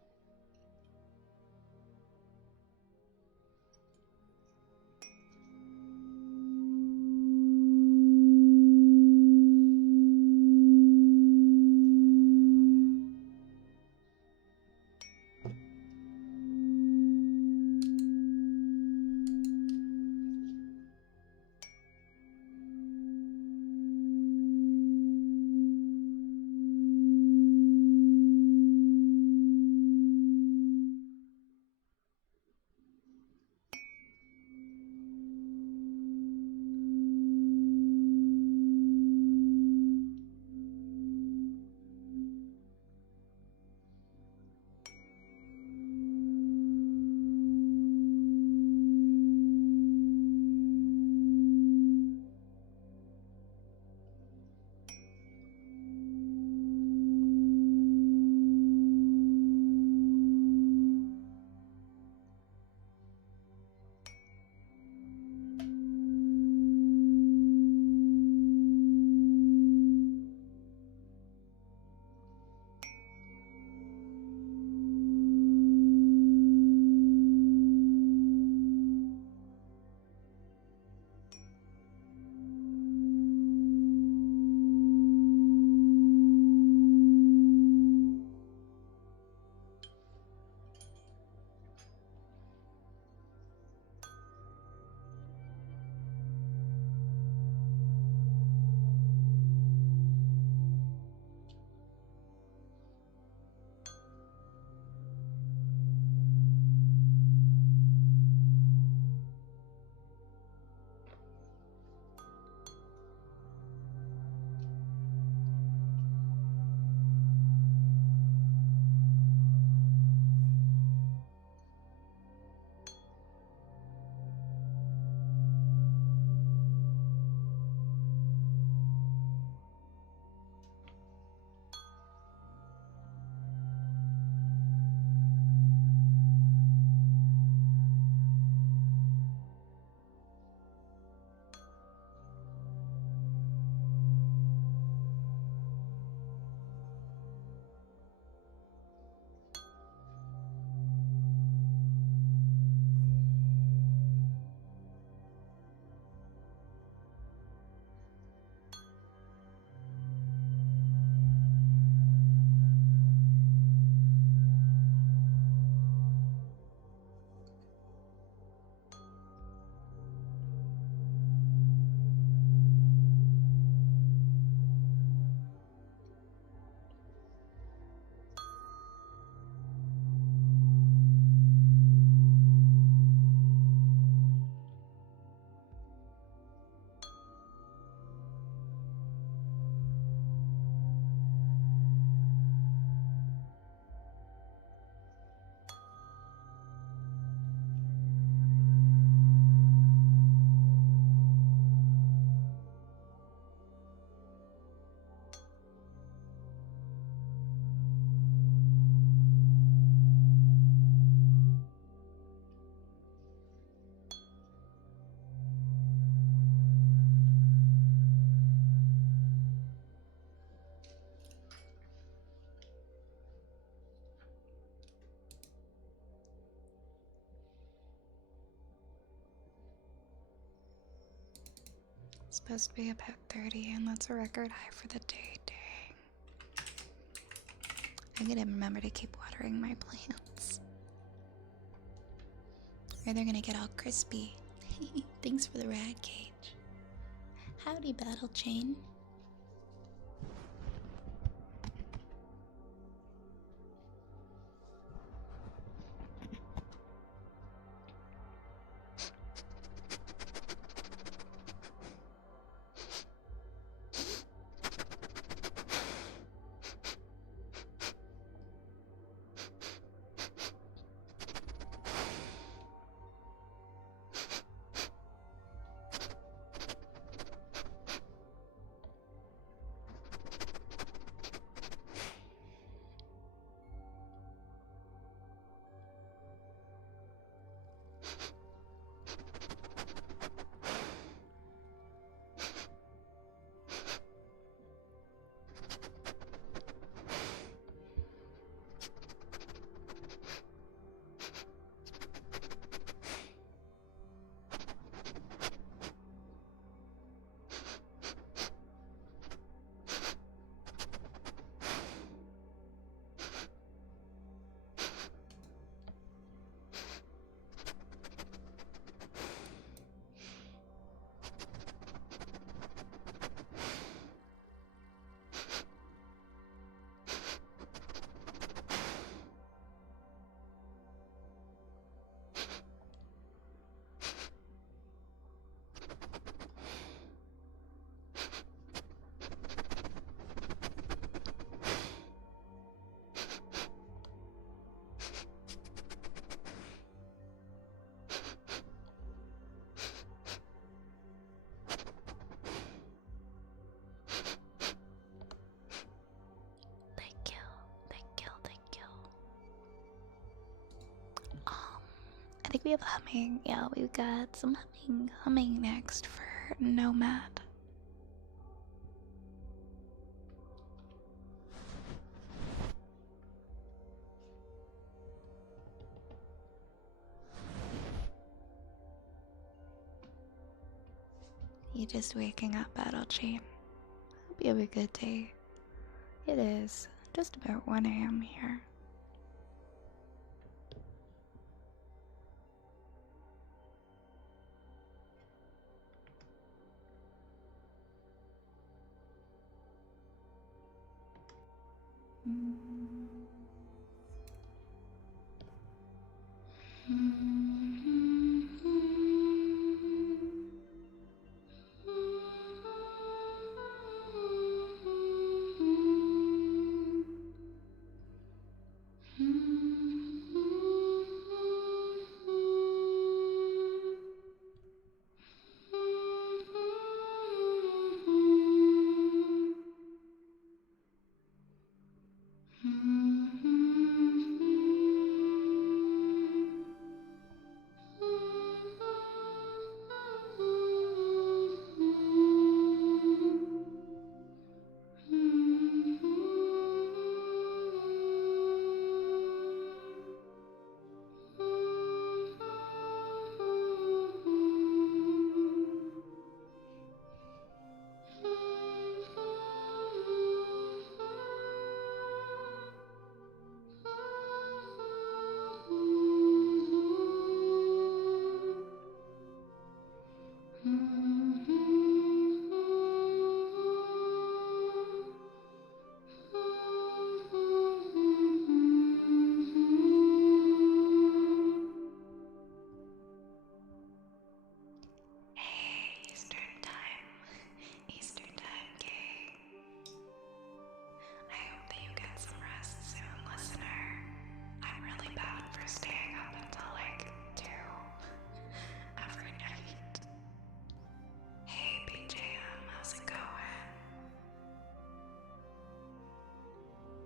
supposed to be about 30, and that's a record high for the day. Dang. I gotta remember to keep watering my plants, or they're gonna get all crispy. Thanks for the rad cage. Howdy, Battle Chain. I think we have humming. Yeah, we've got some humming next for Nomad. You just waking up, Battle Chain. Hope you have a good day. It is just about 1 a.m. here.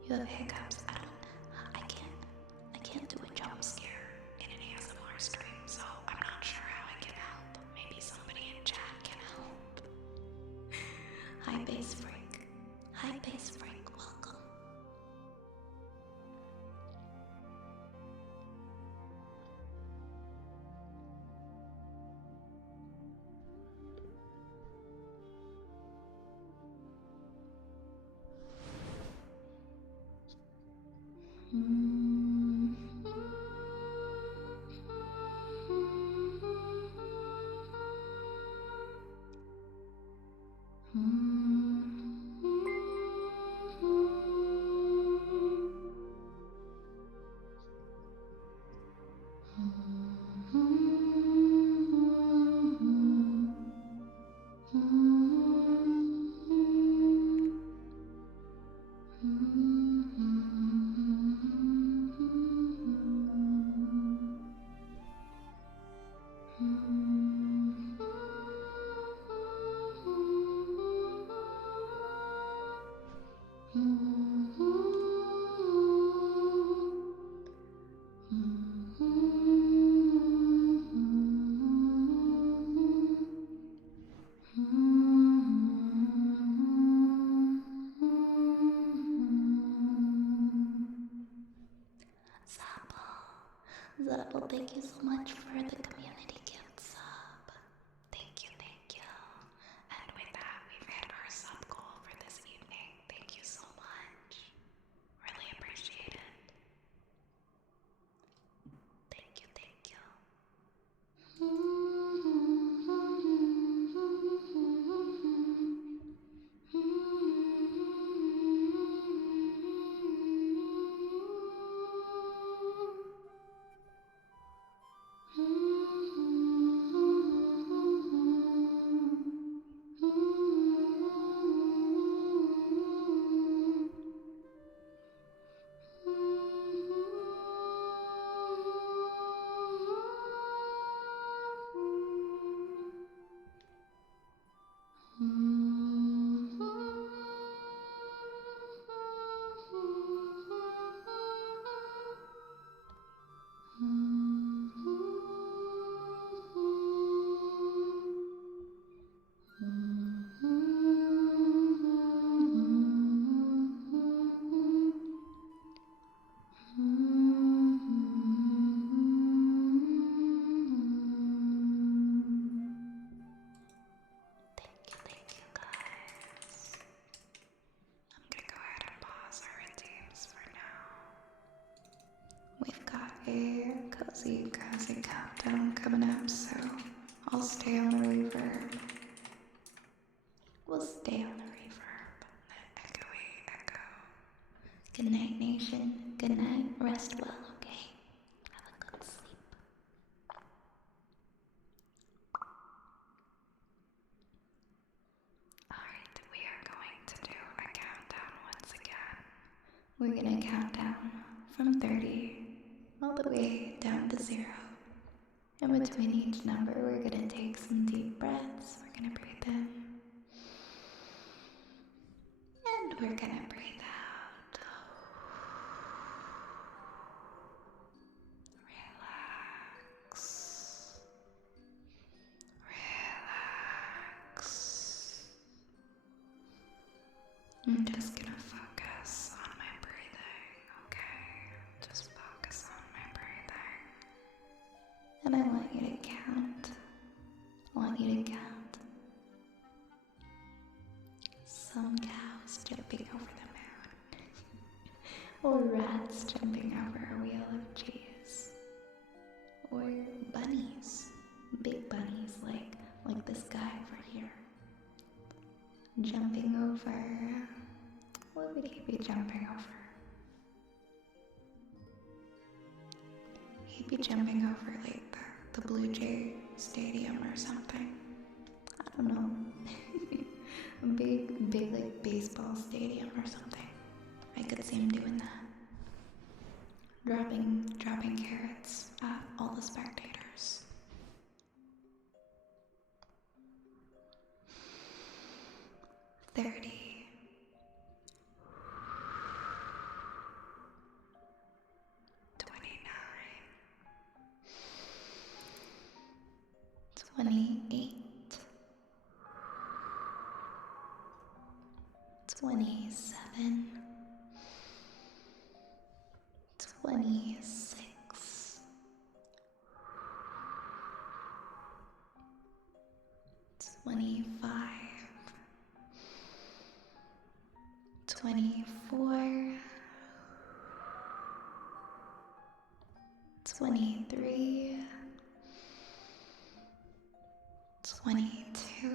You have hiccups. I can't do a jump scare in an ASMR stream, so I'm not sure how I can help. Maybe somebody in chat can help. Hi, Base Frank. Hi, Base Frank. Welcome. Zapple, thank you so much for the community gift sub. Thank you, thank you. And with that, we've hit our sub goal for this evening. Thank you so much. Really appreciate it. Thank you, thank you. Thank you guys. I'm gonna go ahead and pause our redeems for now. We've got a cozy countdown coming up, so I'll stay on the reverb. We'll stay on the reverb. That echoey echo. Good night, nation. Good night. Rest well, okay? Have a good sleep. Alright, we are going to do a countdown once again. We're gonna count down from 30 all the way down to 0. And between each number, we're gonna take some deep breaths. We're gonna breathe in. And we're gonna breathe out. Relax. Relax. I'm just gonna focus on my breathing, okay? Just focus on my breathing. And I want you to count. I want you to count. Some cows jumping over the moon. Or rats jumping over a wheel of cheese. Or bunnies. Big bunnies like this guy over here. Jumping over. What would he be jumping over? He'd be jumping over like the Blue Jay Stadium or something. I don't know. A big like baseball stadium or something. I could see him doing that. Dropping carrots at all the spectators. $30. 28, 27, 26, 25, 24, 23, 22,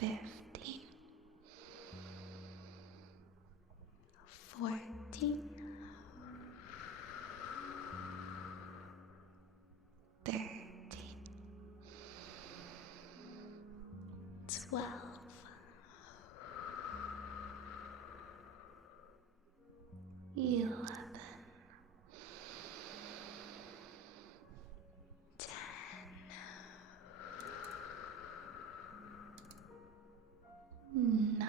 15, 14, 13, 12, 11, 10, 9,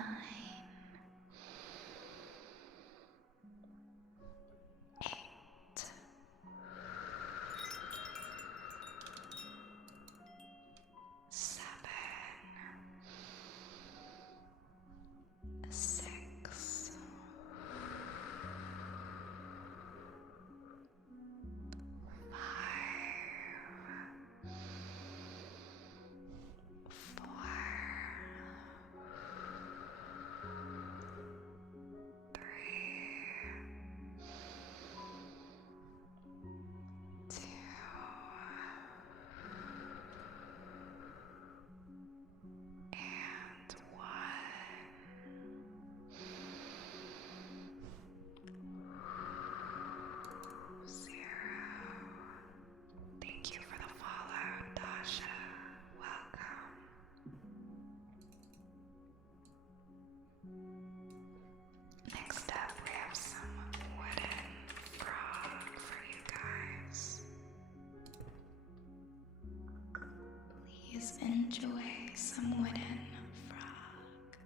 8, 7, 6, 2, and 0. Thank you for the follow, Dasha. Welcome. Next up, we have some wooden frog for you guys. Please enjoy some wooden frog.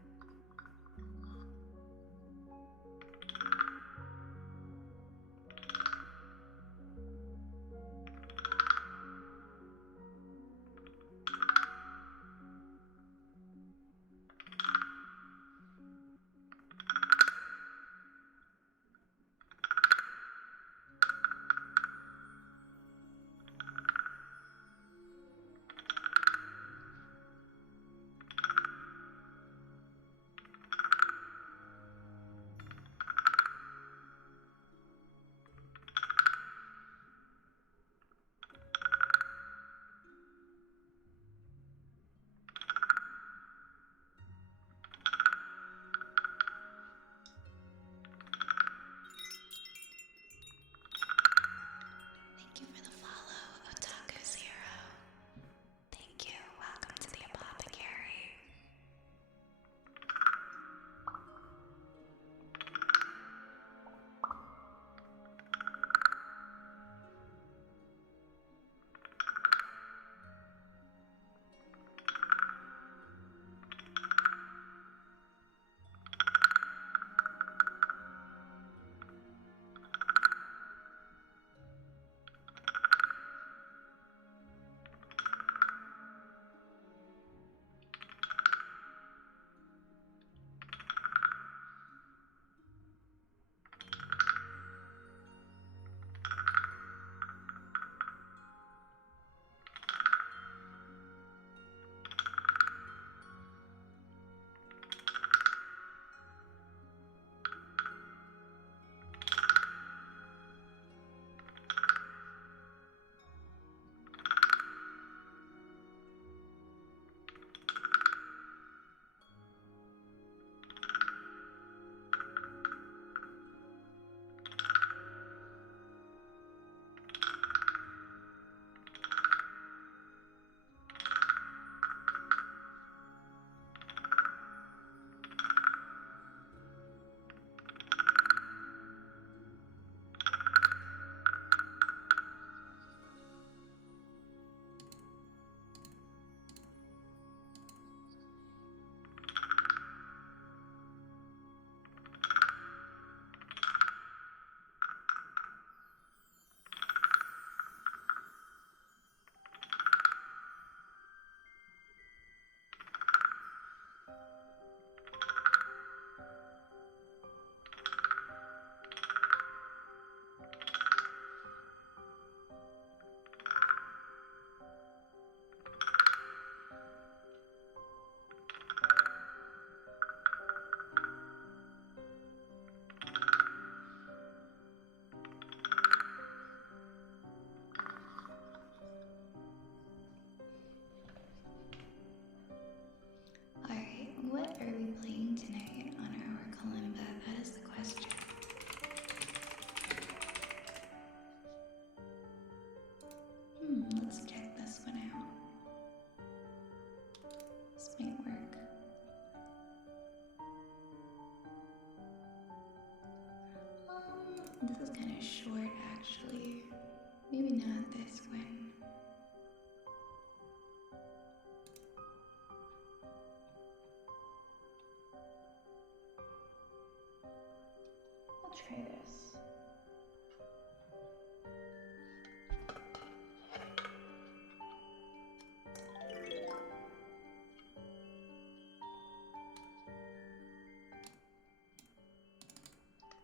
short actually. Maybe not this one. I'll try this.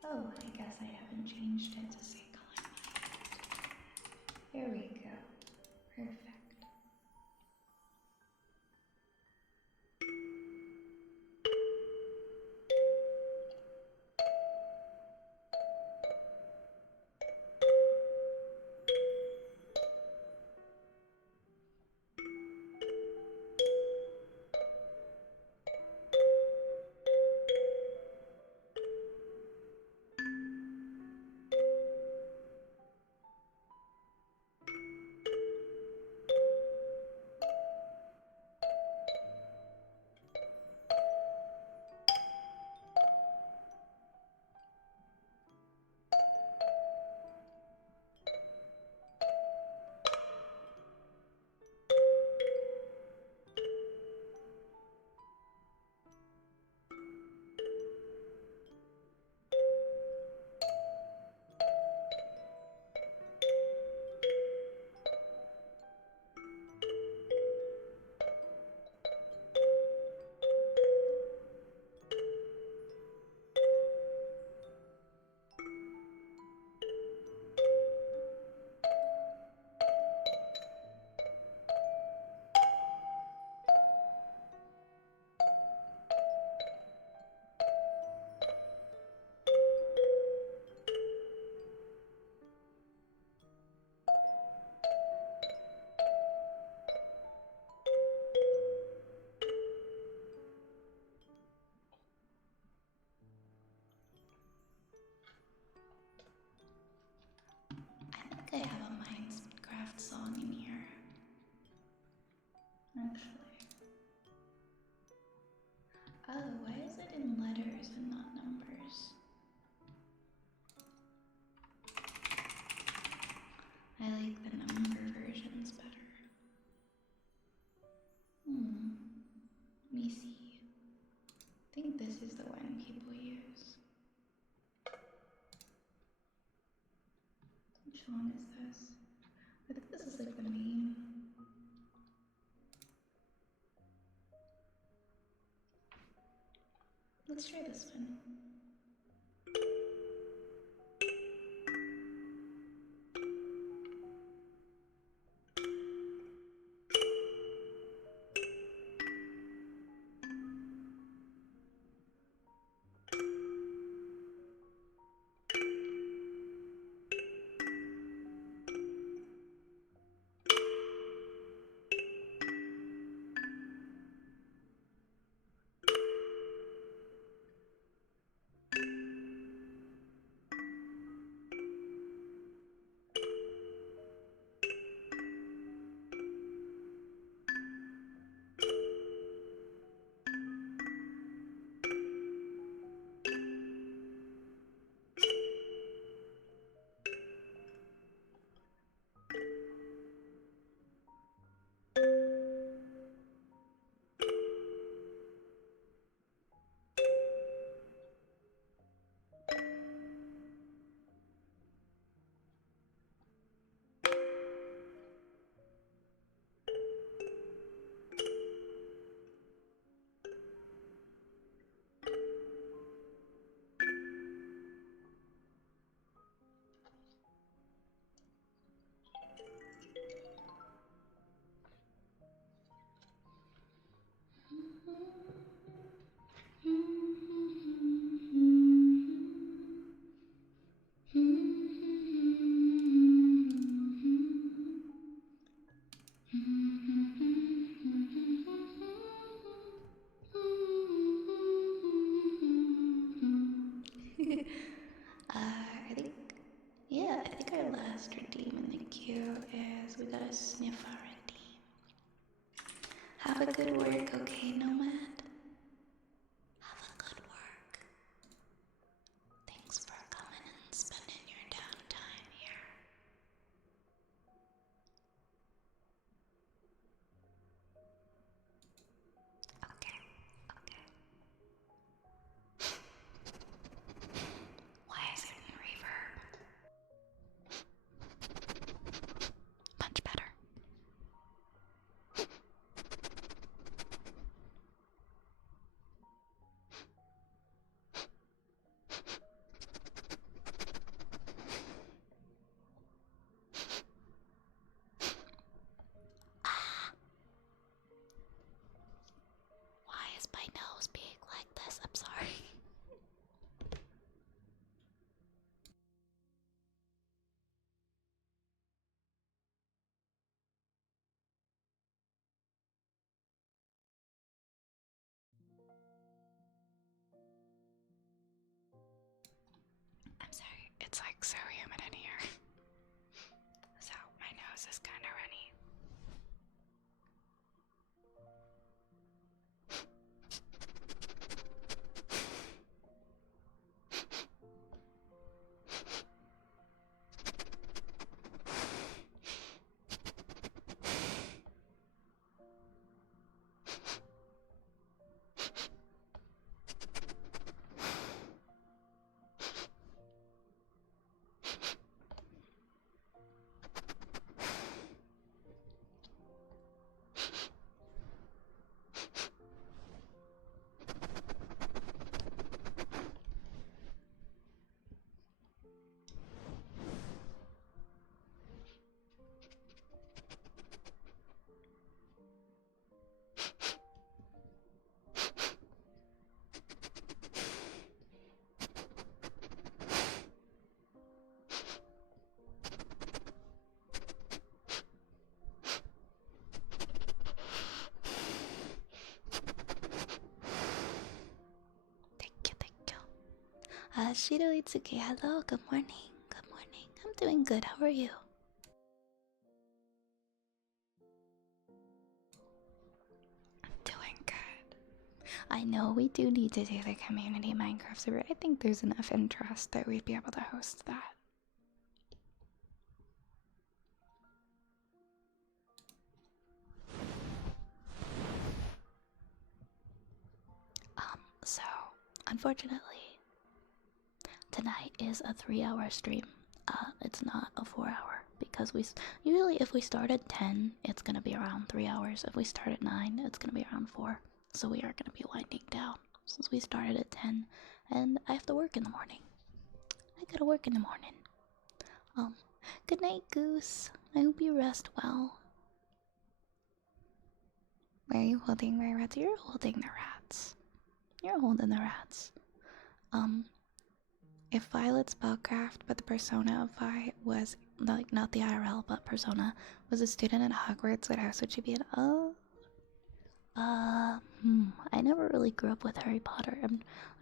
Oh, I guess I haven't changed it to say color. There we go. Perfect. I think I have a Minecraft song in here. Actually. Oh, why is it in letters and not numbers? I like the number versions better. Let me see. I think this is the one people use. Which one is this? I think this is like the main. Let's try this one. I think, yeah, I think our last redeem in the queue is we gotta sniff our redeem. Have a good work, okay, Nomad? Have a good work. Thanks for coming and spending your downtime my nose being like this. I'm sorry. I'm sorry, it's like so humid in here. So my nose is kind of runny. Thank you. Shiro Itsuki, hello, good morning. Good morning. I'm doing good. How are you? I'm doing good. I know we do need to do the community Minecraft server. I think there's enough interest that we'd be able to host that. So, unfortunately, tonight is a 3-hour stream. It's not a 4-hour because usually if we start at 10, it's gonna be around 3 hours. If we start at 9, it's gonna be around 4. So we are gonna be winding down since we started at 10, and I have to work in the morning. I gotta work in the morning. Good night, Goose. I hope you rest well. Where are you holding my rats? You're holding the rats. You're holding the rats. If Violet's Spellcraft, but the persona of Vi was like not the IRL, but persona was a student at Hogwarts, what house would she be in? I never really grew up with Harry Potter.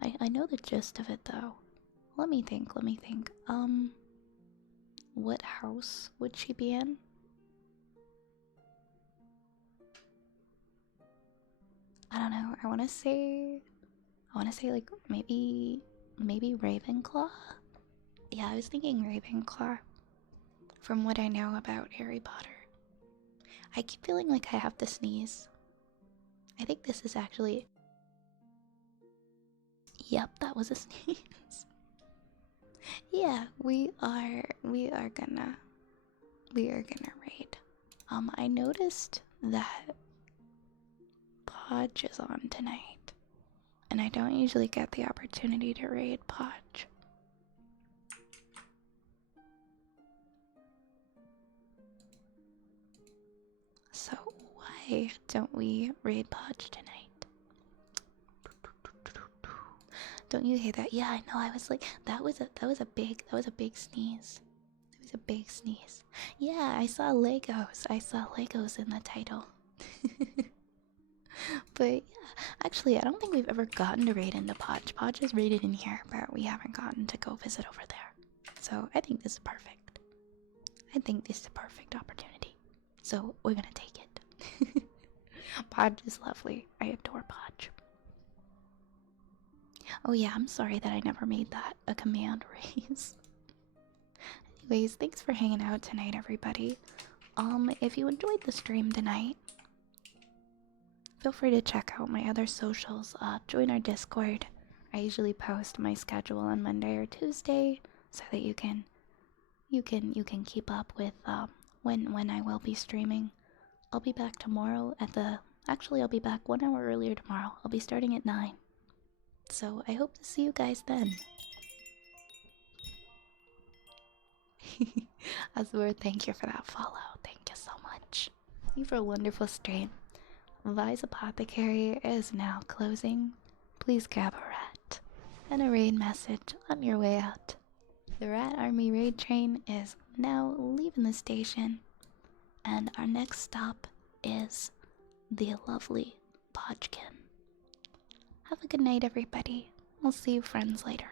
I know the gist of it though. Let me think. What house would she be in? I don't know. I want to say like maybe Ravenclaw. Yeah, I was thinking Ravenclaw. From what I know about Harry Potter, I keep feeling like I have to sneeze. I think this is actually. Yep, that was a sneeze. Yeah, we are gonna raid. I noticed that Podge is on tonight, and I don't usually get the opportunity to raid Podge. So why don't we raid Podge tonight? Don't you hear that? Yeah, I know. I was like, that was a big sneeze. It was a big sneeze. Yeah, I saw Legos. I saw Legos in the title. But yeah, actually, I don't think we've ever gotten to raid into Podge. Podge is raided in here, but we haven't gotten to go visit over there. So I think this is perfect. I think this is a perfect opportunity. So we're gonna take it. Podge is lovely. I adore Podge. Oh yeah, I'm sorry that I never made that a command raise. Anyways, thanks for hanging out tonight, everybody. If you enjoyed the stream tonight, feel free to check out my other socials. Join our Discord. I usually post my schedule on Monday or Tuesday so that you can keep up with when I will be streaming. I'll be back tomorrow I'll be back 1 hour earlier tomorrow. I'll be starting at 9. So I hope to see you guys then. Azur, thank you for that follow. Thank you so much. Thank you for a wonderful stream. Vi's Apothecary is now closing. Please grab a rat and a raid message on your way out. The Rat Army raid train is now leaving the station, and our next stop is the lovely Podkin. Have a good night, everybody. I'll see you friends later,